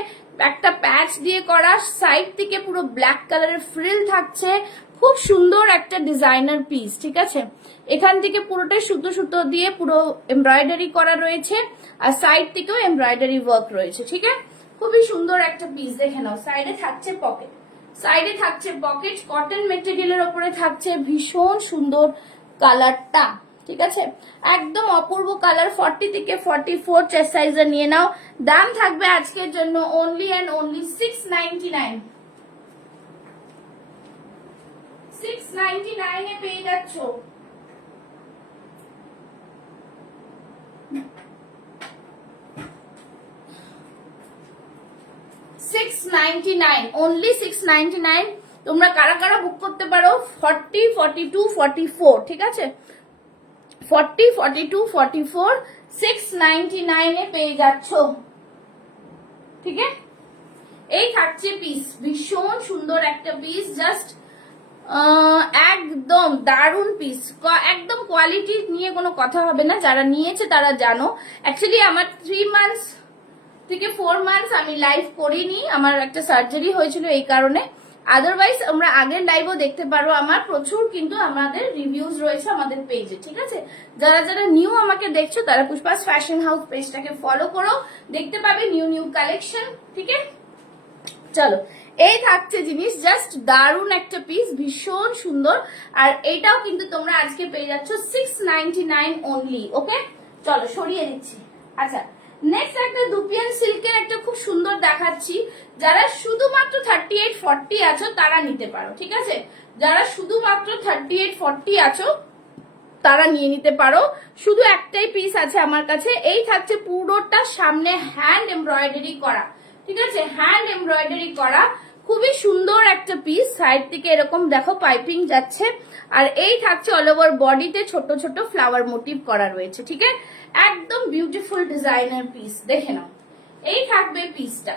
একটা প্যাচ দিয়ে করা, সাইড থেকে পুরো ব্ল্যাক কালারের ফ্রিল থাকছে। খুব সুন্দর একটা ডিজাইনার পিস, ঠিক আছে। এখান থেকে পুরোটা সুতো সুতো দিয়ে পুরো এমব্রয়ডারি করা রয়েছে, আর সাইড থেকেও এমব্রয়ডারি ওয়ার্ক রয়েছে, ঠিক আছে। খুবই সুন্দর একটা পিস, দেখে নাও। সাইডে থাকছে পকেট, সাইডে থাকছে পকেট, কটন মেটেরিয়ালের ওপরে থাকছে, ভীষণ সুন্দর কালারটা, ঠিক আছে। একদম অপূর্ব কালার। 40 থেকে 44 চেস্ট সাইজে নিয়ে নাও। দাম থাকবে আজকের জন্য অনলি অ্যান্ড অনলি 699, 699 এ পেয়ে যাচ্ছ। only 699। তোমরা কারা কারা বুক করতে পারো 40, 42, 44, ঠিক আছে। 40, 42, 44 699 এ পেয়ে যাচ্ছ, ঠিক আছে। এই থাকছে পিস, ভীষণ সুন্দর একটা পিস, জাস্ট একদম দারুন পিস। একদম কোয়ালিটি নিয়ে কোনো কথা হবে না, যারা নিয়েছে তারা জানো। অ্যাকচুয়ালি আমার 3 মান্থস থেকে 4 মান্থস আমি লাইভ করিনি, আমার একটা সার্জারি হয়েছিল এই কারণে। আদারওয়াইজ আমরা আগের লাইভও দেখতে পারো, আমার প্রচুর কিন্তু আমাদের রিভিউজ রয়েছে আমাদের পেজে, ঠিক আছে। যারা যারা নিউ আমাকে দেখছো তারা পুষ্পাস ফ্যাশন হাউস পেজটাকে ফলো করো, দেখতে পাবে নিউ নিউ কালেকশন, ঠিক আছে। চলো এই থাকছে জিনিস, জাস্ট দারুন একটা পিস, ভীষণ সুন্দর। আর এটাও কিন্তু তোমরা আজকে পেয়ে যাচ্ছ 699 অনলি। ওকে, চলো সরিয়ে দিচ্ছি। আচ্ছা, নেক্সট একটা দুপিয়ান সিল্কের একটা খুব সুন্দর দেখাচ্ছি। যারা শুধুমাত্র 38-40 আছো তারা নিতে পারো, ঠিক আছে? যারা শুধুমাত্র 38-40 আছো তারা নিয়ে নিতে পারো। শুধু একটাই পিস আছে আমার কাছে। এই থাকছে পুরোটা সামনে হ্যান্ড এমব্রয়ডারি করা, ঠিক আছে? হ্যান্ড এমব্রয়ডারি করা, খুবই সুন্দর একটা পিস। সাইড থেকে এরকম দেখো পাইপিং যাচ্ছে। আর এই থাকছে অল ওভার বডিতে ছোট ছোট ফ্লাওয়ার মোটিভ করা রয়েছে, ঠিক আছে? একদম বিউটিফুল ডিজাইনার পিস, দেখে নাও। এই থাকবে পিসটা,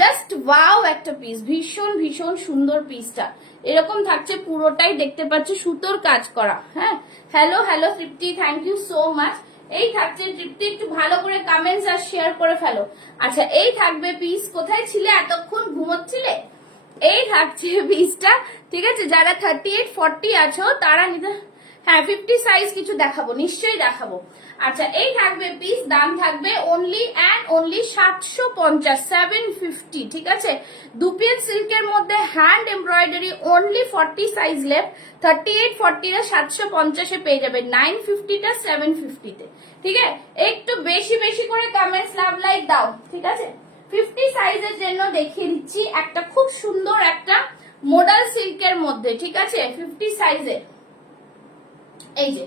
জাস্ট ওয়াও একটা পিস, ভীষণ ভীষণ সুন্দর পিসটা। এরকম থাকছে পুরোটাই, দেখতে পাচ্ছ সুতোর কাজ করা। হ্যাঁ, hello hello Tripti, thank you so much. এই থাকছে তৃপ্তি, একটু ভালো করে কমেন্টস আর শেয়ার করে ফেলো। আচ্ছা, এই থাকবে পিস। কোথায় ছিলে এতক্ষণ, ঘুমোচ্ছিলে? এই থাকছে পিসটা, ঠিক আছে? যারা 38-40 আছো তারা নিতে, হ্যাঁ 50 সাইজ কিছু দেখাবো, নিশ্চয়ই দেখাবো। আচ্ছা, এই থাকবে পিস, দাম থাকবে অনলি অ্যান্ড অনলি 750, 750, ঠিক আছে? দুপিয়ান সিল্কের মধ্যে hand embroidery, only 40 size left. 38-40 টা 750 পেয়ে যাবে, 950 টা 750 তে, ঠিক আছে? একটু বেশি বেশি করে কমেন্টস লাভ লাইক দাও, ঠিক আছে? 50 সাইজের জন্য দেখিয়ে দিচ্ছি একটা খুব সুন্দর একটা মডাল সিল্কের মধ্যে, ঠিক আছে? 50 সাইজের, এই যে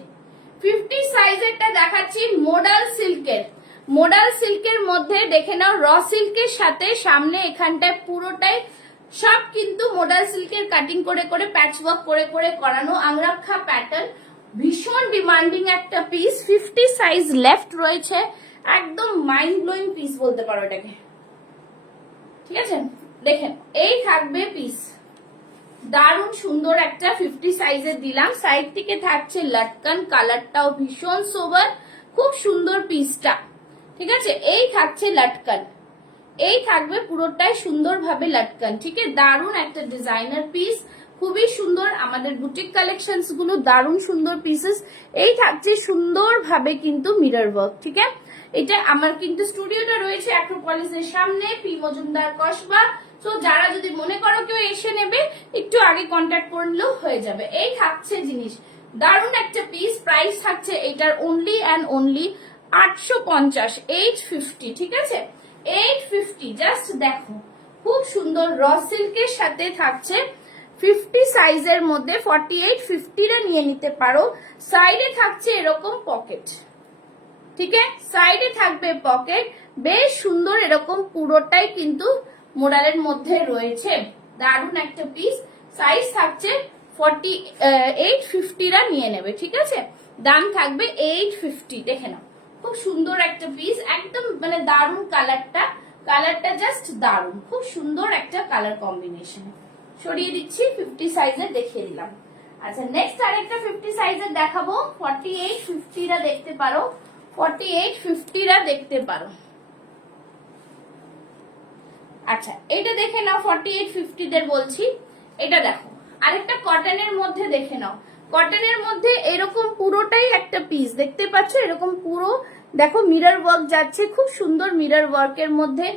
50 সাইজেরটা দেখাচ্ছি মডাল সিল্কের। মডাল সিল্কের মধ্যে দেখে নাও, র সিল্কের সাথে সামনে এখানটায় পুরোটাই সব কিন্তু মডাল সিল্কের কাটিং করে করে প্যাচ ওয়ার্ক করে করে করানো আংরাক্ষা প্যাটার্ন। ভীষণ ডিমান্ডিং একটা পিস। 50 সাইজ লেফট রয়েছে, একদম মাইন্ড ব্লোয়িং পিস বলতে পারো এটাকে, ঠিক আছে? দেখেন, এই থাকবে পিস, দারুণ সুন্দর একটা 50 সাইজের দিলাম। সাইড থেকে থাকছে লটকন, কালারটাও ভীষণ সোবার, খুব সুন্দর পিসটা, ঠিক আছে? এই থাকছে লটকন, এই থাকবে পুরোটাই সুন্দরভাবে লটকন, ঠিক আছে? দারুণ একটা ডিজাইনার পিস, খুবই সুন্দর। আমাদের বুটিক কালেকশনস গুলো দারুণ সুন্দর পিসেস। এই থাকছে সুন্দরভাবে কিন্তু মিরর ওয়ার্ক, ঠিক আছে? এটা আমার কিন্তু স্টুডিওটা রয়েছে অ্যাক্রোপলিসের সামনে, পি মজুমদার কসবা। তো যারা যদি মনে করো কেউ এসে নেবে, একটু আগে কন্ট্যাক্ট করলেও হয়ে যাবে। এই থাকছে জিনিস, দারুণ একটা পিস। প্রাইস থাকছে এটার অনলি অ্যান্ড অনলি 850, 850, ঠিক আছে? 850, জাস্ট দেখো খুব সুন্দর র সিল্কের সাথে থাকছে 50 সাইজের মধ্যে। 48-50 টা নিয়ে নিতে পারো। সাইডে থাকছে এরকম পকেট, ঠিক আছে? সাইডে থাকবে পকেট, বেশ সুন্দর এরকম পুরোটাই কিন্তু মোডালের মধ্যে রয়েছে। দারুণ একটা পিস। সাইজ থাকছে 48-50 রা নিয়ে নেবে, ঠিক আছে? দাম থাকবে 850, দেখে নাও খুব সুন্দর একটা পিস, একদম মানে দারুণ কালারটা, কালারটা জাস্ট দারুণ, খুব সুন্দর একটা কালার কম্বিনেশন। সরিয়ে দিচ্ছি, 50 সাইজের দেখিয়ে দিলাম। আচ্ছা, নেক্সট আরেকটা 50 সাইজের দেখাবো। 48-50 রা দেখতে পারো, 48-50 রা দেখতে পারো। আচ্ছা, এটা দেখে নাও, 48-50 দের বলছি। এটা দেখো, আরেকটা কটনের মধ্যে দেখে নাও। কটনের মধ্যে এরকম পুরোটাই একটা পিস দেখতে পাচ্ছ, এরকম পুরো দেখো মিরর ওয়ার্ক যাচ্ছে, খুব সুন্দর মিরর ওয়ার্কের মধ্যে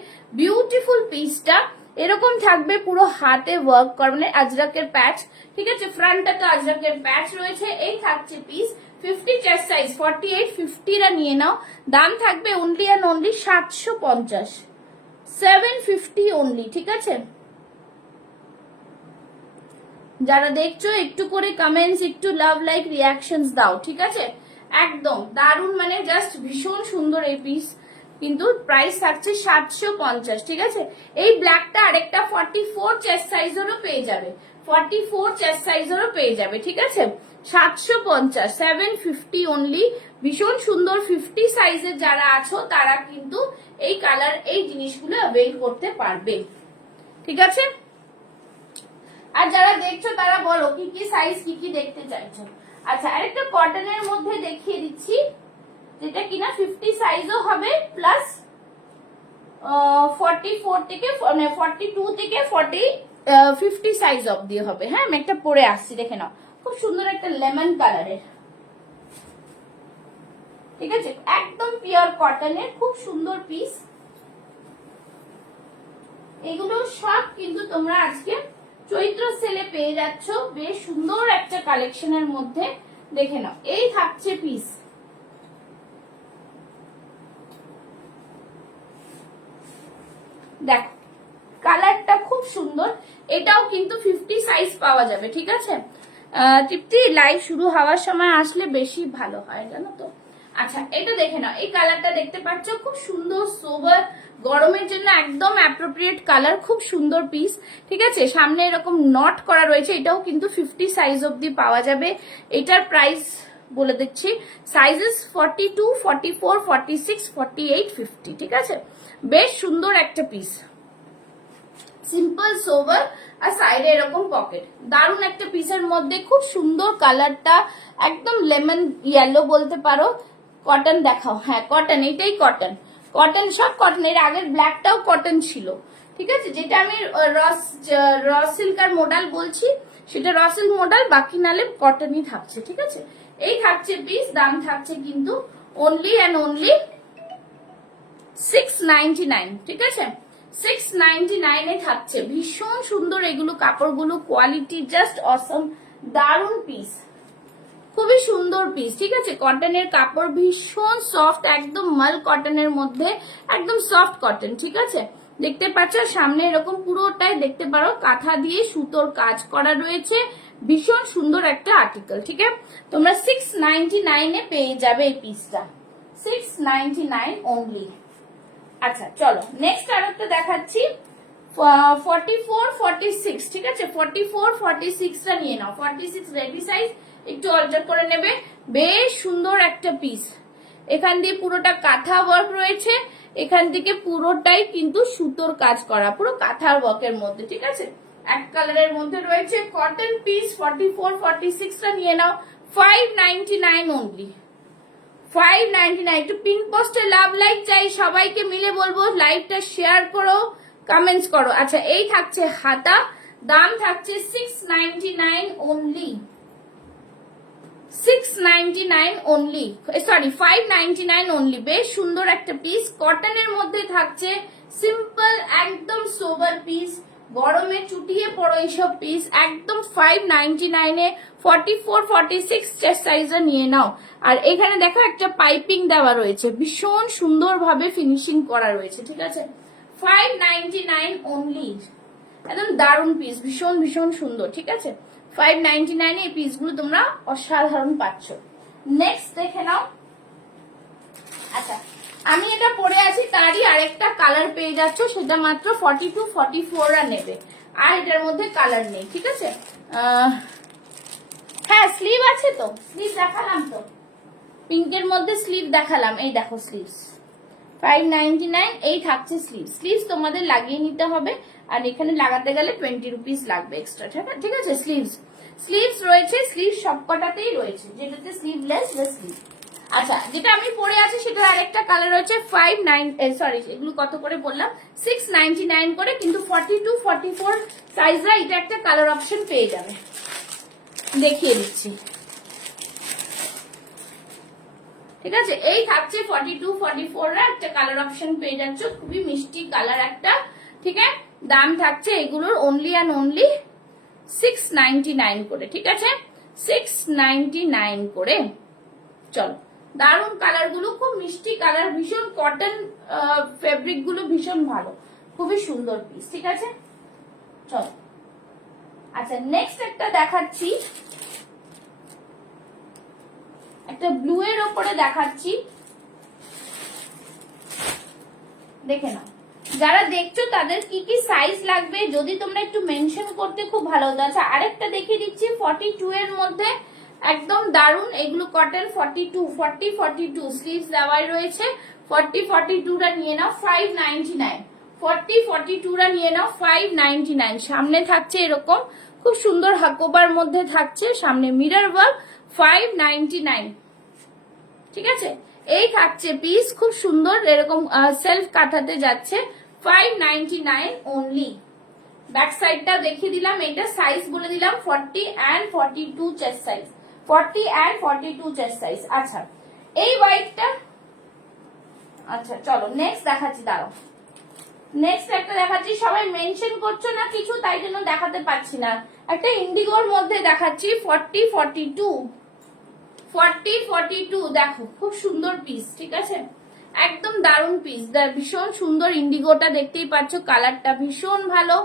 বিউটিফুল পিসটা। এরকম থাকবে পুরো হাতে ওয়ার্ক করা, মানে আজরাকের প্যাচ, ঠিক আছে? ফ্রন্টটা তো আজরাকের প্যাচ রয়েছে। এই থাকছে পিস, 50 চেস্ট সাইজ, 48-50 রা নিয়ে নাও। দাম থাকবে অনলি অ্যান্ড অনলি 750, 750 অনলি, ঠিক আছে? যারা দেখছো একটু করে কমেন্টস, একটু লাভ লাইক রিয়াকশনস দাও, ঠিক আছে? একদম দারুণ, মানে জাস্ট ভীষণ সুন্দর এই পিস। কিন্তু প্রাইস থাকছে 750, ঠিক আছে? এই ব্ল্যাকটা আরেকটা 44 চেস্ট সাইজেরও পেয়ে যাবে, 44 চেস্ট সাইজেরও পেয়ে যাবে, ঠিক আছে? 750, 750 অনলি, ভীষণ সুন্দর। 50 সাইজের যারা আছো তারা কিন্তু এই কালার, এই জিনিসগুলো অ্যাভেল করতে পারবে, ঠিক আছে? আর যারা দেখছো তারা বলো কি কি সাইজ, কি কি দেখতে চাইছো। আচ্ছা, আরেকটা কটনের মধ্যে দেখিয়ে দিচ্ছি, যেটা কিনা 50 সাইজও হবে, প্লাস 44 থেকে মানে 42 থেকে 50 সাইজ অবধি হবে। হ্যাঁ, আমি একটা পরে আসছি, দেখে নাও খুব সুন্দর একটা লেমন কালারের, ঠিক আছে? একদম পিওর কটনের খুব সুন্দর পিস। এগুলো সব কিন্তু তোমরা আজকে চৈত্র সেলে পেয়ে যাচ্ছ বেশ সুন্দর একটা কালেকশনের মধ্যে। দেখে নাও, এই থাকছে পিস। দেখো কালারটা খুব সুন্দর, এটাও কিন্তু 50 সাইজ পাওয়া যাবে, ঠিক আছে। তৃপ্তি লাইভ শুরু হওয়ার সময় আসলে বেশি ভালো হয়, জানো তো। আচ্ছা, এটা দেখে নাও, এই কালারটা দেখতে পাচ্ছ, খুব সুন্দর সোবার, গরমের জন্য একদম অ্যাপ্রোপ্রিয়েট কালার, খুব সুন্দর পিস, ঠিক আছে। সামনে এরকম নট করা রয়েছে, এটাও কিন্তু 50 সাইজ অবধি পাওয়া যাবে। এটার প্রাইস বলে দিচ্ছি, সাইজেস 42, 44, 46, 48, 50, ঠিক আছে। বেশ সুন্দর একটা পিস, সিম্পল সোবার, আর সাইডে এরকম পকেট, দারুন একটা পিসের মধ্যে খুব সুন্দর কালারটা, একদম লেমন ইয়েলো বলতে পারো। কটন দেখাও, হ্যাঁ কটন, এটাই কটন, কটন সব কটন। এর আগের ব্ল্যাকটাও কটন ছিল, ঠিক আছে। যেটা আমি র সিল্কার মডেল বলছি সেটা র সিল্ক মডেল, বাকি নালে কটনই থাকছে, ঠিক আছে। এই থাকছে পিস, দাম থাকছে কিন্তু অনলি অ্যান্ড অনলি 699, ঠিক আছে। 699 এ থাকছে, ভীষণ সুন্দর এগুলো, কাপড়গুলো কোয়ালিটি জাস্ট অসম, দারুন পিস, খুবই সুন্দর পিস, ঠিক আছে। কটনের কাপড় ভীষণ সফট, একদম মাল কটনের মধ্যে, একদম সফট কটন, ঠিক আছে। দেখতে পাচ্ছ সামনে এরকম পুরোটাই দেখতে পারো কাঁথা দিয়ে সুতোর কাজ করা রয়েছে, ভীষণ সুন্দর একটা আর্টিকেল, ঠিক আছে। তোমরা 699 এ পেয়ে যাবে এই পিসটা, 699 অনলি। আচ্ছা চলো নেক্সট আরেকটা দেখাচ্ছি, 44, 46, ঠিক আছে। 44, 46 টা নিয়ে নাও, 46 রেডি সাইজ, একটু অল্টার করে নেবে। বেশ সুন্দর একটা পিস, এখান দিয়ে পুরোটা কাঁথা ওয়ার্ক রয়েছে, এখান থেকে পুরোটাই কিন্তু সুতোর কাজ করা, পুরো কাঁথা ওয়ার্কের মধ্যে, ঠিক আছে। এক কালারের মধ্যে রয়েছে, কটন পিস। 44, 46 টা নিয়ে নাও, 599 অনলি, 599। একটু পিঙ্ক পোস্টে লাভ লাইক চাই, সবাইকে মিলে বলবো লাইভটা শেয়ার করো, কমেন্টস করো। আচ্ছা, এই থাকছে হাতা, দাম থাকছে 699 অনলি, 699 অনলি, সরি 599 অনলি। বেশ সুন্দর একটা পিস, কটনের মধ্যে থাকছে, সিম্পল একদম সোবার পিস, গরমে চুটিয়ে পড়ো এইসব পিস, একদম 599 এ 44, 46 চেস্ট সাইজে নিয়ে নাও। আর এখানে দেখো একটা পাইপিং দেওয়া রয়েছে, ভীষণ সুন্দর ভাবে ফিনিশিং করা রয়েছে, ঠিক আছে। 599 অনলি, একদম দারুন পিস, ভীষণ ভীষণ সুন্দর, ঠিক আছে। 599 এই পিসগুলো তোমরা অসাধারণ পাচ্ছ। নেক্সট দেখে নাও। আচ্ছা, আমি এটা পরে আছি, তারই আরেকটা কালার পেয়ে যাচ্ছ, সেটা মাত্র 42, 44 রা নেবে, আর এটার মধ্যে কালার নেই, ঠিক আছে। হ্যাঁ স্লিভ আছে তো, স্লিভ দেখালাম তো, পিঙ্কের মধ্যে স্লিভ দেখালাম, এই দেখো স্লিভস, 599 এই থাকছে স্লিভ। স্লিভস তোমাদের লাগিয়ে নিতে হবে, আর এখানে লাগাতে গেলে 20 রুপিস লাগবে এক্সট্রা, ঠিক আছে। স্লিভস রয়েছে, স্লিভ সবকটাতেই রয়েছে, যেটাতে স্লিভলেস বা স্লিভ। আচ্ছা, যেটা আমি পরে আছি সেটার আরেকটা কালার রয়েছে, 59, এগুলো কত করে বললাম, 699 করে, কিন্তু 42, 44 সাইজরা এটা একটা কালার অপশন পেয়ে যাবে, দেখিয়ে দিচ্ছি, ঠিক আছে। এই থাকছে 42, 44 রা একটা কালার অপশন পেয়ে যাচ্ছ, খুবই মিষ্টি কালার একটা, ঠিক আছে। দাম থাকছে এগুলোর অনলি অ্যান্ড অনলি 699 করে, ঠিক আছে, 699 করে। চলো, দারুন কালার গুলো, খুব মিষ্টি কালার, ভীষণ কটন ফেব্রিক গুলো ভীষণ ভালো, খুবই সুন্দর পিস, ঠিক আছে। চলো, আচ্ছা নেক্সট একটা দেখাচ্ছি, একটা ব্লু এর ওপরে দেখাচ্ছি, দেখে নাও। যারা দেখছো তাদের কি কি সাইজ লাগবে যদি তোমরা একটু মেনশন করতে খুব ভালো হতো। আচ্ছা, আরেকটা দেখিয়ে দিচ্ছি 42 এর মধ্যে, একদম দারুন, এগুলো কটন, 42, 40, 42 স্লিভস দেওয়াই রয়েছে। 40, 42 টা নিয়ে নাও 599, 40, 42 টা নিয়ে নাও 599। সামনে থাকছে এরকম খুব সুন্দর হাকোবার মধ্যে থাকছে, সামনে মিরর ওয়ার্ক, 599, ঠিক আছে। এই থাকছে পিস, খুব সুন্দর এরকম সেলফ কাঁথাতে যাচ্ছে, 599 অনলি। ব্যাক সাইডটা দেখিয়ে দিলাম, এটা সাইজ বলে দিলাম 40 and 42 chest size, 40 and 42 chest size. আচ্ছা, এই হোয়াইটটা, আচ্ছা চলো নেক্সট দেখাচ্ছি, দাঁড়াও নেক্সট একটা দেখাচ্ছি, সবাই মেনশন করছো না কিছু তাই জন্য দেখাতে পাচ্ছি না। একটা ইন্ডিগোর মধ্যে দেখাচ্ছি 40-42 দেখো খুব সুন্দর পিস, ঠিক আছে একদম দারুন পিস, ভীষণ সুন্দর ইন্ডিগোটা দেখতেই পাচ্ছ, কালারটা ভীষণ ভালো।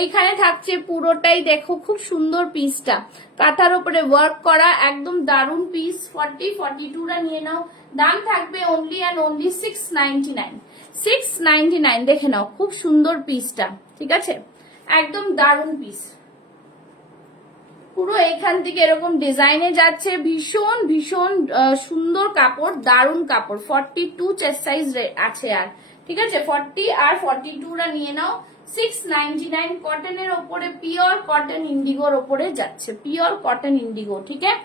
এইখানে থাকছে পুরোটাই দেখো খুব সুন্দর পিসটা, কাঁথার উপরে ওয়ার্ক করা, একদম দারুন পিস। 40-42টা নিয়ে নাও, দাম থাকবে অনলি অ্যান্ড অনলি 699 দেখে নাও, খুব সুন্দর পিসটা, ঠিক আছে একদম দারুন পিস। পুরো এখান থেকে এরকম ডিজাইনে যাচ্ছে, ভীষণ ভীষণ সুন্দর কাপড়, দারুন কাপড়। 42 চেস্ট সাইজ আছে আর, ঠিক আছে 40 আর 42রা নিয়ে নাও। 699 কটনের ওপরে, পিওর কটন ইন্ডিগোর ওপরে যাচ্ছে, পিওর কটন ইন্ডিগো, ঠিক আছে।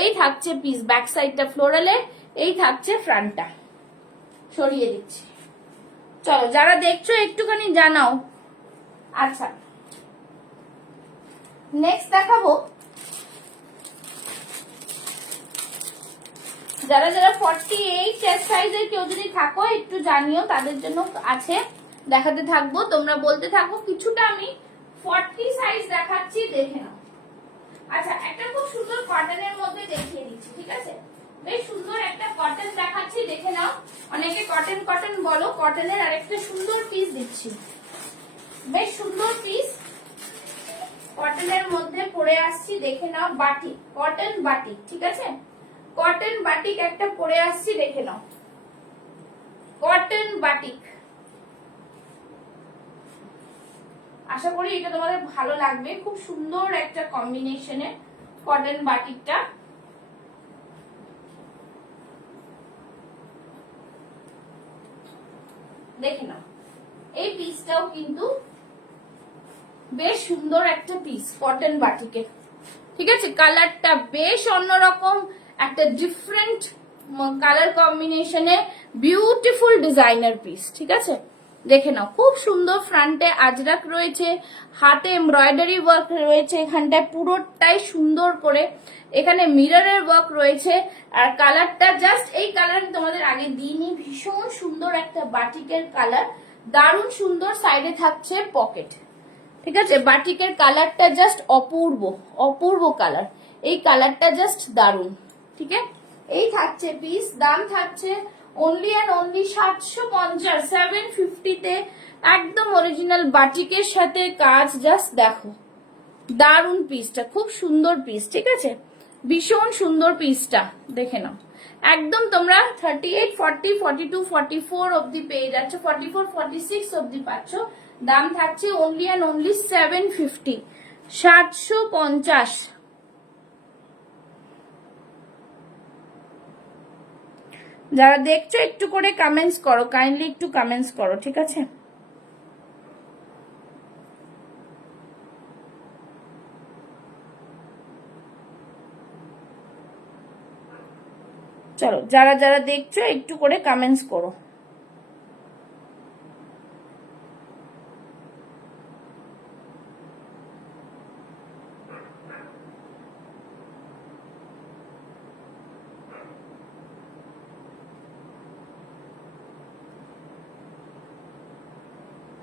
এই থাকছে পিস, ব্যাক সাইডটা ফ্লোরালে, এই থাকছে ফ্রন্টটা। সরিয়ে দিচ্ছি, চলো যারা দেখছো একটুখানি জানাও। আচ্ছা নেক্সট দেখাবো, যারা যারা 48 চেস্ট সাইজের কেউ যদি থাকো একটু জানিও, তাদের জন্য আছে, দেখাতে থাকবো, তোমরা বলতে থাকো। কিছুটা আমি 40 সাইজ দেখাচ্ছি, দেখে নাও। আচ্ছা একটা খুব সুন্দর কটনের মধ্যে দেখিয়ে দিচ্ছি, ঠিক আছে বেশ সুন্দর একটা কটন দেখাচ্ছি, দেখে নাও। অনেকে কটন কটন বলো, কটনের আরেকটা সুন্দর পিস দিচ্ছি, বেশ সুন্দর পিস কটনের মধ্যে পরে আসছি, দেখে নাও। বাটিক, কটন বাটিক, ঠিক আছে কটন বাটিক একটা পরে আসছি, দেখে নাও কটন বাটিক। আশা করি এটা তোমাদের ভালো লাগবে, খুব সুন্দর একটা কম্বিনেশনে কটন বাটিকটা। দেখে নাও, এই পিসটাও কিন্তু বেশ সুন্দর একটা পিস কটন বাটিকের, ঠিক আছে কালারটা বেশ অন্যরকম, একটা ডিফারেন্ট কালার কম্বিনেশনে বিউটিফুল ডিজাইনার পিস, ঠিক আছে দেখে নাও খুব সুন্দর। ফ্রন্টে আজরাক রয়েছে, হাতে এমব্রয়ডারি ওয়ার্ক রয়েছে, এখানটায় পুরোটাই সুন্দর করে এখানে মিররের ওয়ার্ক রয়েছে। আর কালারটা জাস্ট, এই কালার তোমাদের আগে দিইনি, ভীষণ সুন্দর একটা বাটিকের কালার, দারুণ সুন্দর। সাইডে থাকছে পকেট, ঠিক আছে বাটিকের কালারটা জাস্ট অপূর্ব, অপূর্ব কালার, এই কালারটা জাস্ট দারুণ, ঠিক আছে। এই থাকছে পিস, দাম থাকছে অনলি অ্যান্ড অনলি 750, 750-তে একদম অরিজিনাল বাটিকের সাথে কাজ, জাস্ট দেখো দারুণ পিসটা, খুব সুন্দর পিস, ঠিক আছে ভীষণ সুন্দর পিসটা, দেখে নাও একদম। তোমরা 38, 40, 42, 44 অব্দি পেয়ে যাচ্ছ, 44, 46 অব্দি পাচ্ছ। দাম থাকছে অনলি অ্যান্ড অনলি 750, 750। যারা দেখছো একটু করে কমেন্টস করো, কাইন্ডলি একটু কমেন্টস করো, ঠিক আছে চলো যারা যারা দেখছো একটু করে কমেন্টস করো।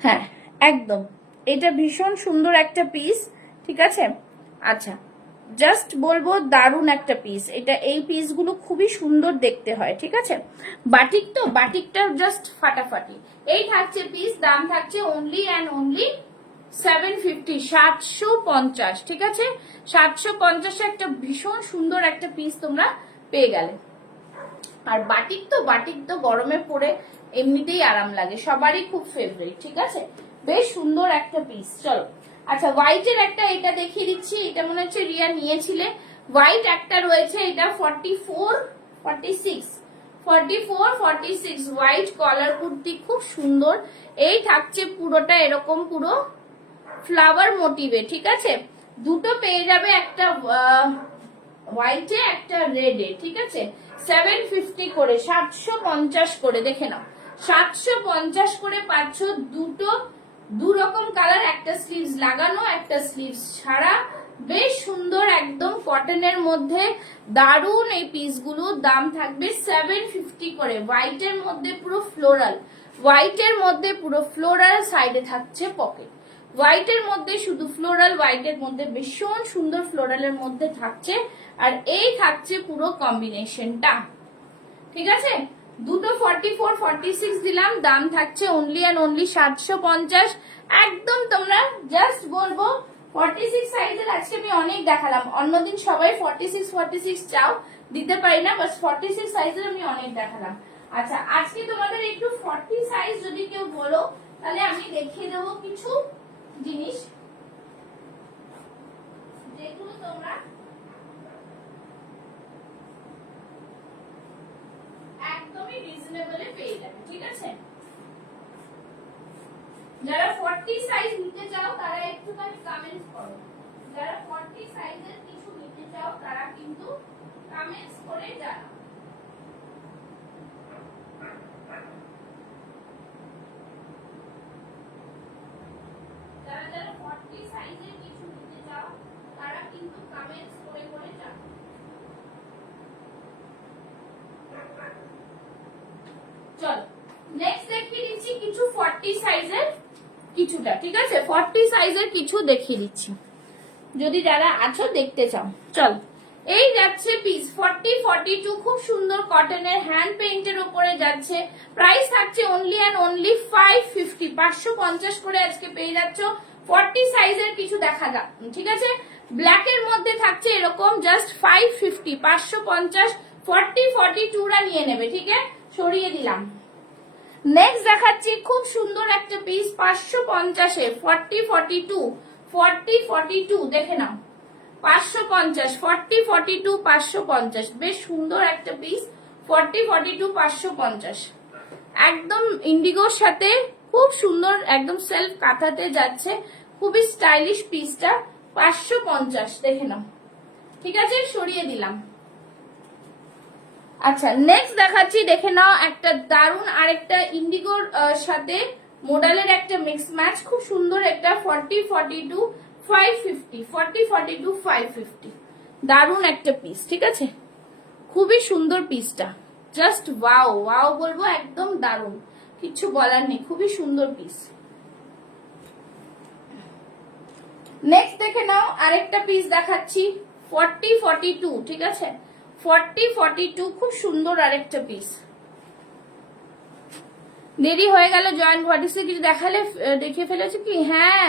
হ্যাঁ একদম, এটা ভীষণ সুন্দর একটা পিস, ঠিক আছে আচ্ছা জাস্ট বলবো দারুণ একটা পিস এটা, এই পিসগুলো খুবই সুন্দর দেখতে হয়, ঠিক আছে বাটিক তো, বাটিকটা জাস্ট ফাটাফাটি। এই থাকছে পিস, দাম থাকছে অনলি অ্যান্ড অনলি 750, 750, ঠিক আছে 750 একটা ভীষণ সুন্দর একটা পিস তোমরা পেয়ে গেলে। আর বাটিক তো, বাটিক তো গরমে পরে এমনিতেই আরাম লাগে, সবারই খুব ফেভারিট, ঠিক আছে বেশ সুন্দর একটা পিস। চলো আচ্ছা হোয়াইটের একটা এটা দেখিয়ে দিচ্ছি, এটা মনে হচ্ছে রিয়া নিয়েছিলে, হোয়াইট একটা রয়েছে, এটা 44, 46, 44, 46 হোয়াইট কলার কুর্তি, খুব সুন্দর। এই থাকছে পুরোটা এরকম পুরো ফ্লাওয়ার মোটিভে, ঠিক আছে দুটো পেয়ে যাবে, একটা হোয়াইটে একটা রেডে, ঠিক আছে 750 করে, 750 করে, দেখে নাও 750 করে পাচ্ছ দুটো, দু রকম কালার, একটা স্লিভস লাগানো একটা স্লিভস ছাড়া, বেশ সুন্দর একদম কটনের মধ্যে দারুন এই পিসগুলো। দাম থাকবে 750 করে, হোয়াইটের মধ্যে পুরো ফ্লোরাল, হোয়াইটের মধ্যে পুরো ফ্লোরাল, সাইডে থাকছে পকেট। হোয়াইটের মধ্যে শুধু ফ্লোরাল, হোয়াইটের মধ্যে ভীষণ সুন্দর ফ্লোরালের মধ্যে থাকছে। আর এই থাকছে পুরো কম্বিনেশনটা, ঠিক আছে। দুটো 44 46 দিলাম, দাম থাকছে অনলি অ্যান্ড অনলি 750। একদম তোমরা জাস্ট বলবো 46 সাইজের আজকে আমি অনেক দেখালাম, অন্যদিন সবাই 46 চাও, দিতে পারি না, বাস 46 সাইজের আমি অনেক দেখালাম। আচ্ছা আজকে তোমাদের একটু 40 সাইজ যদি কেউ বলো তাহলে আমি দেখিয়ে দেবো কিছু জিনিস যেগুলো তোমরা একদমই রিজনেবলে পেয়ে যাবে, ঠিক আছে। যারা 40 সাইজ নিতে চাও তারা একটুখানি কমেন্টস করো, যারা 40 সাইজের কিছু নিতে চাও তারা কিন্তু কমেন্টস করে জানাও। যারা যারা 40 সাইজের কিছু নিতে চাও তারা কিন্তু কমেন্টস করে করে জানাও। চলো নেক্সট দেখিয়ে দিচ্ছি কিছু 40 সাইজের কিছুটা, ঠিক আছে। 40 সাইজের কিছু দেখিয়ে দিচ্ছি যদি যারা আছো দেখতে চাও। চল এই যাচ্ছে পিস 40 42, খুব সুন্দর কটনের হ্যান্ড পেইন্টের উপরে যাচ্ছে। প্রাইস থাকছে অনলি অ্যান্ড অনলি 550, 550 করে আজকে পেয়ে যাচ্ছ। 40 সাইজের কিছু দেখা যাক, ঠিক আছে। ব্ল্যাক এর মধ্যে থাকছে এরকম জাস্ট 550, 550। 40 42 রা নিয়ে নেবে, ঠিক আছে, সরিয়ে দিলাম। নেক্সট দেখাচ্ছি খুব সুন্দর একটা পিস 550 এ 40 42, 40 42 দেখে নাও 550, 40 42 550, বেশ সুন্দর একটা পিস 40 42 550। একদম ইন্ডিগোর সাথে খুব সুন্দর, একদম সেলফ কাঁথাতে যাচ্ছে, খুবই স্টাইলিশ পিসটা 550 দেখে নাও, ঠিক আছে, সরিয়ে দিলাম। আচ্ছা নেক্সট দেখাচ্ছি, দেখে নাও একটা দারুন আরেকটা ইন্ডিগোর সাথে মডেলের একটা মিক্স ম্যাচ, খুব সুন্দর একটা 40 42 550, 40 42 550, দারুন একটা পিস, ঠিক আছে, খুবই সুন্দর পিসটা, জাস্ট ওয়াও ওয়াও বলবো, একদম দারুন, কিছু বলার নেই, খুবই সুন্দর পিস। নেক্সট দেখে নাও আরেকটা পিস দেখাচ্ছি 40 42, ঠিক আছে, 40 42 খুব সুন্দর আরেকটা পিস। দেরি হয়ে গেল জয়েন্ট ভয়েসে কিছু দেখালে দেখিয়ে ফেলেছি কি? হ্যাঁ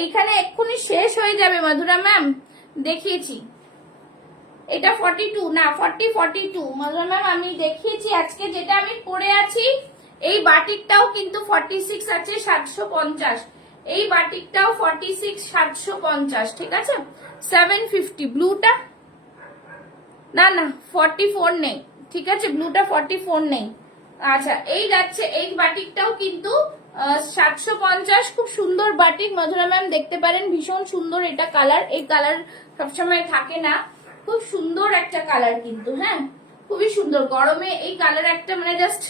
এইখানে এক্ষুনি শেষ হয়ে যাবে মধুরা ম্যাম, দেখিয়েছি এটা 42 না 40 42 মধুরা ম্যাম আমি দেখিয়েছি আজকে, যেটা আমি পরে আছি এই বাটিকটাও কিন্তু 46 আছে 750, এই বাটিকটাও 46 750, ঠিক আছে, 750। ব্লুটা না না 44 নেই, ঠিক আছে, ব্লুটা 44 নেই। আচ্ছা এই যাচ্ছে এই বাটিকটাও কিন্তু 750, খুব সুন্দর বাটিক মধুরা ম্যাম দেখতে পারেন, ভীষণ সুন্দর এটা কালার, এই কালার সবসময় থাকে না, খুব সুন্দর একটা কালার কিন্তু, হ্যাঁ খুবই সুন্দর, গরমে এই কালার একটা মানে জাস্ট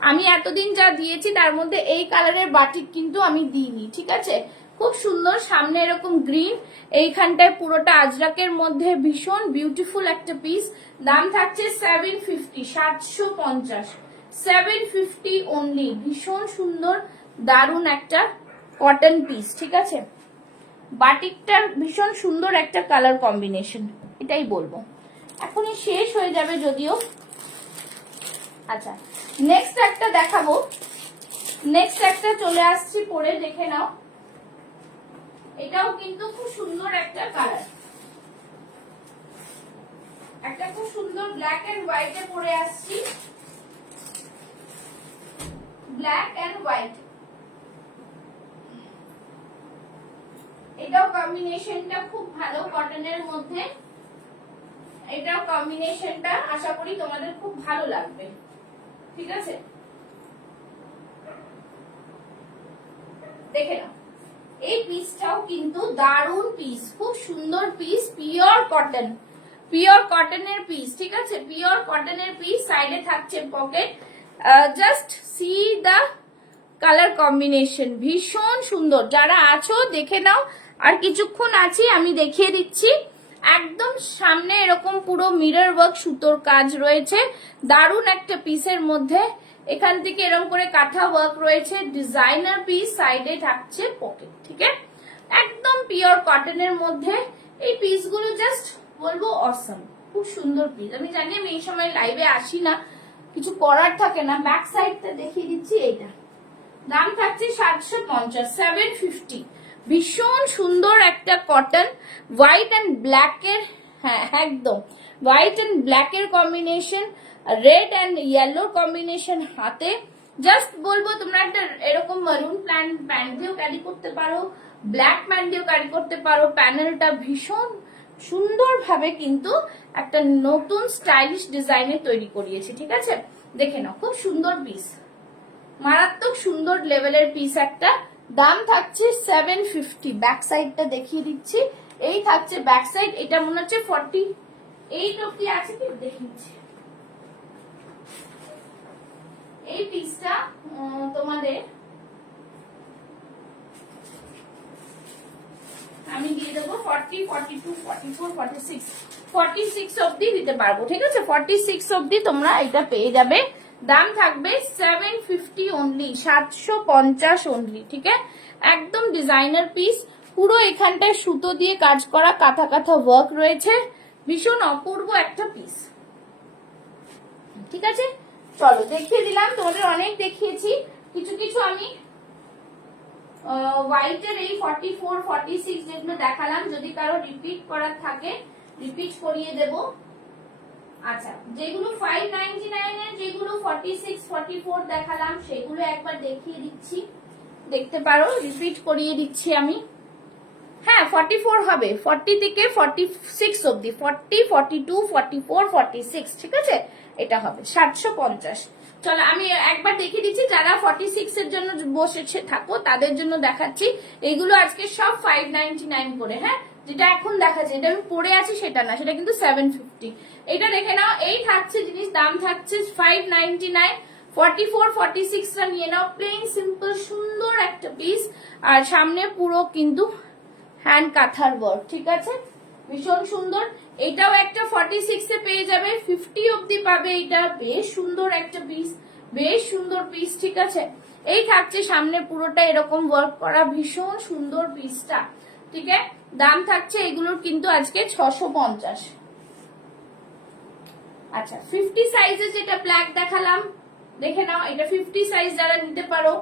আমি এতদিন যা দিয়েছি তার মধ্যে এই কালারের বাটিক কিন্তু আমি দিইনি, ঠিক আছে, খুব সুন্দর, সামনে এরকম গ্রিন, এইখানটায় পুরোটা আজরাকের মধ্যে ভীষণ বিউটিফুল একটা পিস, দাম থাকছে 750, 750, 750 অনলি, ভীষণ সুন্দর দারুন একটা কটন পিস, ঠিক আছে, বাটিকটার ভীষণ সুন্দর একটা কালার কম্বিনেশন, এটাই বলবো, এখনই শেষ হয়ে যাবে যদিও। আচ্ছা নেক্সট একটা দেখাবো, নেক্সট একটা চলে আসছি পরে দেখে নাও, এটাও কিন্তু খুব সুন্দর একটা কালার, একটা খুব সুন্দর ব্ল্যাক এন্ড হোয়াইটে পরে আসছি, ব্ল্যাক এন্ড হোয়াইট, এটাও কম্বিনেশনটা খুব ভালো কটনের মধ্যে, এটাও কম্বিনেশনটা আশা করি তোমাদের খুব ভালো লাগবে, ঠিক আছে, দেখে নাও এই পিসটাও কিন্তু দারুন পিস, খুব সুন্দর পিস, পিওর কটন, পিওর কটনের পিস, ঠিক আছে, পিওর কটনের পিস, সাইডে থাকছে pocket, just see the colour combination, ভীষণ সুন্দর, যারা আছো দেখে নাও, আর কিছুক্ষণ আছি আমি দেখিয়ে দিচ্ছি, একদম সামনে এরকম পুরো মিরর ওয়ার্ক সুতোর কাজ রয়েছে, দারুন একটা পিসের মধ্যে, এখান থেকে এরকম করে কাঁথা ওয়ার্ক রয়েছে, ডিজাইনার পিস, সাইডে থাকছে পকেট। ঠিক আছে, একদম পিওর কটনের মধ্যে এই পিসগুলো জাস্ট বলবো অসম, খুব সুন্দর পিস। আমি জানি আমি এই সময় লাইভে আসি না, কিছু করার থাকে না। ব্যাক সাইডটা দেখিয়ে দিচ্ছি, এইটা দাম থাকছে 750, 750। ভীষণ সুন্দর একটা কটন, হোয়াইট অ্যান্ড ব্ল্যাকের, হ্যাঁ একদম হোয়াইট অ্যান্ড ব্ল্যাকের combination, red and yellow combination হাতে। জাস্ট বলবো তোমরা একটা এরকম মারুন প্যান্ট দিয়েও ক্যারি করতে পারো, ব্ল্যাক প্যান্ট দিয়েও ক্যারি করতে পারো। প্যানেলটা ভীষণ সুন্দরভাবে কিন্তু একটা নতুন স্টাইলিশ ডিজাইনে তৈরি করিয়েছে। ঠিক আছে, দেখে নাও, খুব সুন্দর পিস, মারাত্মক সুন্দর লেভেলের পিস একটা। দাম থাকছে 750। ব্যাক সাইডটা দেখিয়ে দিচ্ছি, এই থাকছে ব্যাক সাইড। এটা মনে হচ্ছে 48 অব্দি আছে কি দেখিয়েছি। এই পিসটা তোমাদের আমি দিয়ে দেবো 40, 42, 44, 46, 46 অব্দি দিতে পারবো। ঠিক আছে, 46 অব্দি তোমরা এটা পেয়ে যাবে। দাম থাকবে 750 অনলি, 750 অনলি। ঠিক আছে, একদম ডিজাইনার পিস, পুরো এখানটায় সুতো দিয়ে কাজ করা কাঁথা কাঁথা ওয়ার্ক রয়েছে, ভীষণ অপূর্ব একটা পিস। ঠিক আছে, চলো দেখিয়ে দিলাম, তোমাদের অনেক দেখিয়েছি, কিছু কিছু আমি হোয়াইটের এই 44, 46 যেগুলো দেখালাম, যদি কারো রিপিট করার থাকে রিপিট করিয়ে দেব। আচ্ছা, যেগুলো 599 এর, যেগুলো 46, 44 দেখালাম সেগুলো একবার দেখিয়ে দিচ্ছি, দেখতে পারো, রিপিট করিয়ে দিচ্ছি আমি। হ্যাঁ 44 হবে, 40 থেকে 46 অব্দি, 40, 42, 44, 46। ঠিক আছে, এটা হবে 750। চলো আমি একবার দেখিয়ে দিচ্ছি, যারা 46 এর জন্য বসেছে থাকো তাদের জন্য দেখাচ্ছি। এইগুলো আজকে সব 599 করে। হ্যাঁ, যেটা এখন দেখাচ্ছে, এটা আমি পরে আছি সেটা না, সেটা কিন্তু 750। এটা দেখে নাও, এই থাকছে জিনিস, দাম থাকছে 599। 44, 46 টা নিয়ে নাও, প্লেন সিম্পল সুন্দর একটা পিস, আর সামনে পুরো কিন্তু হ্যান্ড কাঁথার ওয়ার্ক। ঠিক আছে, ভীষণ সুন্দর। এটাও একটা 46 এ পেয়ে যাবে, 50 অব্দি পাবে। এটা বেশ সুন্দর একটা পিস, বেশ সুন্দর পিস। ঠিক আছে, এই থাকছে সামনে পুরোটা এরকম ওয়ার্ক করা, ভীষণ সুন্দর পিসটা। ঠিক আছে, দাম থাকছে এগুলোর কিন্তু আজকে 650। আচ্ছা, 50 সাইজে যেটা ব্ল্যাক দেখালাম দেখে নাও, এটা 50 সাইজ যারা নিতে পারো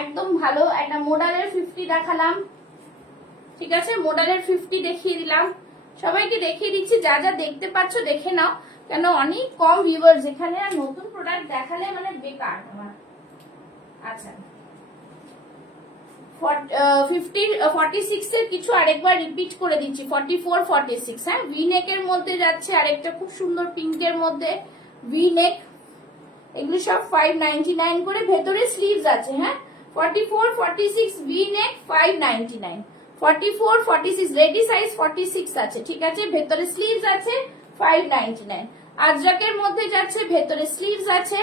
একদম ভালো। একটা মডেলের 50 দেখালাম। ঠিক আছে, মডেলের 50 দেখিয়ে দিলাম, সবাইকে দেখিয়ে দিচ্ছি। যা যা দেখতে পাচ্ছ দেখে নাও, কেন অনেক কম ভিউয়ার্স এখানে, আর নতুন প্রোডাক্ট দেখালে মানে বেকার আমার। আচ্ছা, 46 এর কিছু আরেকবার রিপিট করে দিচ্ছি, 44, 46। হ্যাঁ, ভি নেকের মধ্যে যাচ্ছে, আরেকটা খুব সুন্দর পিঙ্কের মধ্যে ভি নেক। এগুলো সব 599 করে, ভেতরে স্লিভস আছে। হ্যাঁ, 44, 46 ভি নেক 599, 44, 46 রেডি সাইজ 46 আছে। ঠিক আছে, ভেতরে স্লিভস আছে 599। আজরাকের মধ্যে যাচ্ছে, ভেতরে স্লিভস আছে,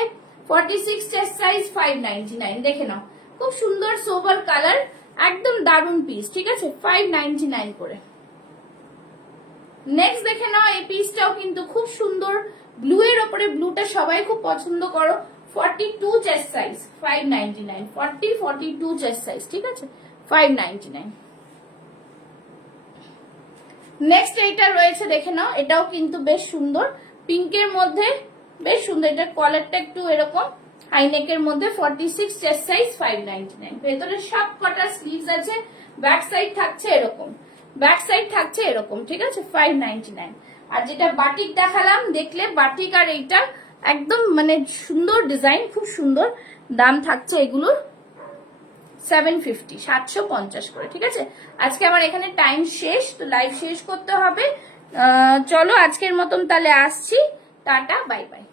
46 চেস্ট সাইজ 599। দেখে নাও, খুব সুন্দর সোবার কালার, একদম দারুন পিস। ঠিক আছে, 599 করে। নেক্সট দেখে নাও, এই পিসটাও কিন্তু খুব সুন্দর, ব্লু এর উপরে, ব্লুটা সবাই খুব পছন্দ করো। 42 চেস্ট সাইজ 599, 40, 42 চেস্ট সাইজ। ঠিক আছে, 599। নেক্সট এইটা রয়েছে, দেখে নাও, এটাও কিন্তু বেশ সুন্দর, পিঙ্কের মধ্যে বেশ সুন্দর। এটা কলারটা একটু এরকম হাইনেকের মধ্যে, 46 চেস্ট সাইজ 599। ভেতরে সব কটা স্লিভস আছে, ব্যাক সাইড থাকছে এরকম, ব্যাক সাইড থাকছে এরকম। ঠিক আছে, 599। আর যেটা বাটিক দেখালাম, দেখলে বাটিক আর এইটা একদম মানে সুন্দর ডিজাইন, খুব সুন্দর। দাম থাকছে এগুলোর 750, 750 করে। ঠিক আছে, আজকে আমার এখানে টাইম শেষ, তো লাইভ শেষ করতে হবে। চলো আজকের মতন তাহলে আসছি, টাটা, বাই বাই।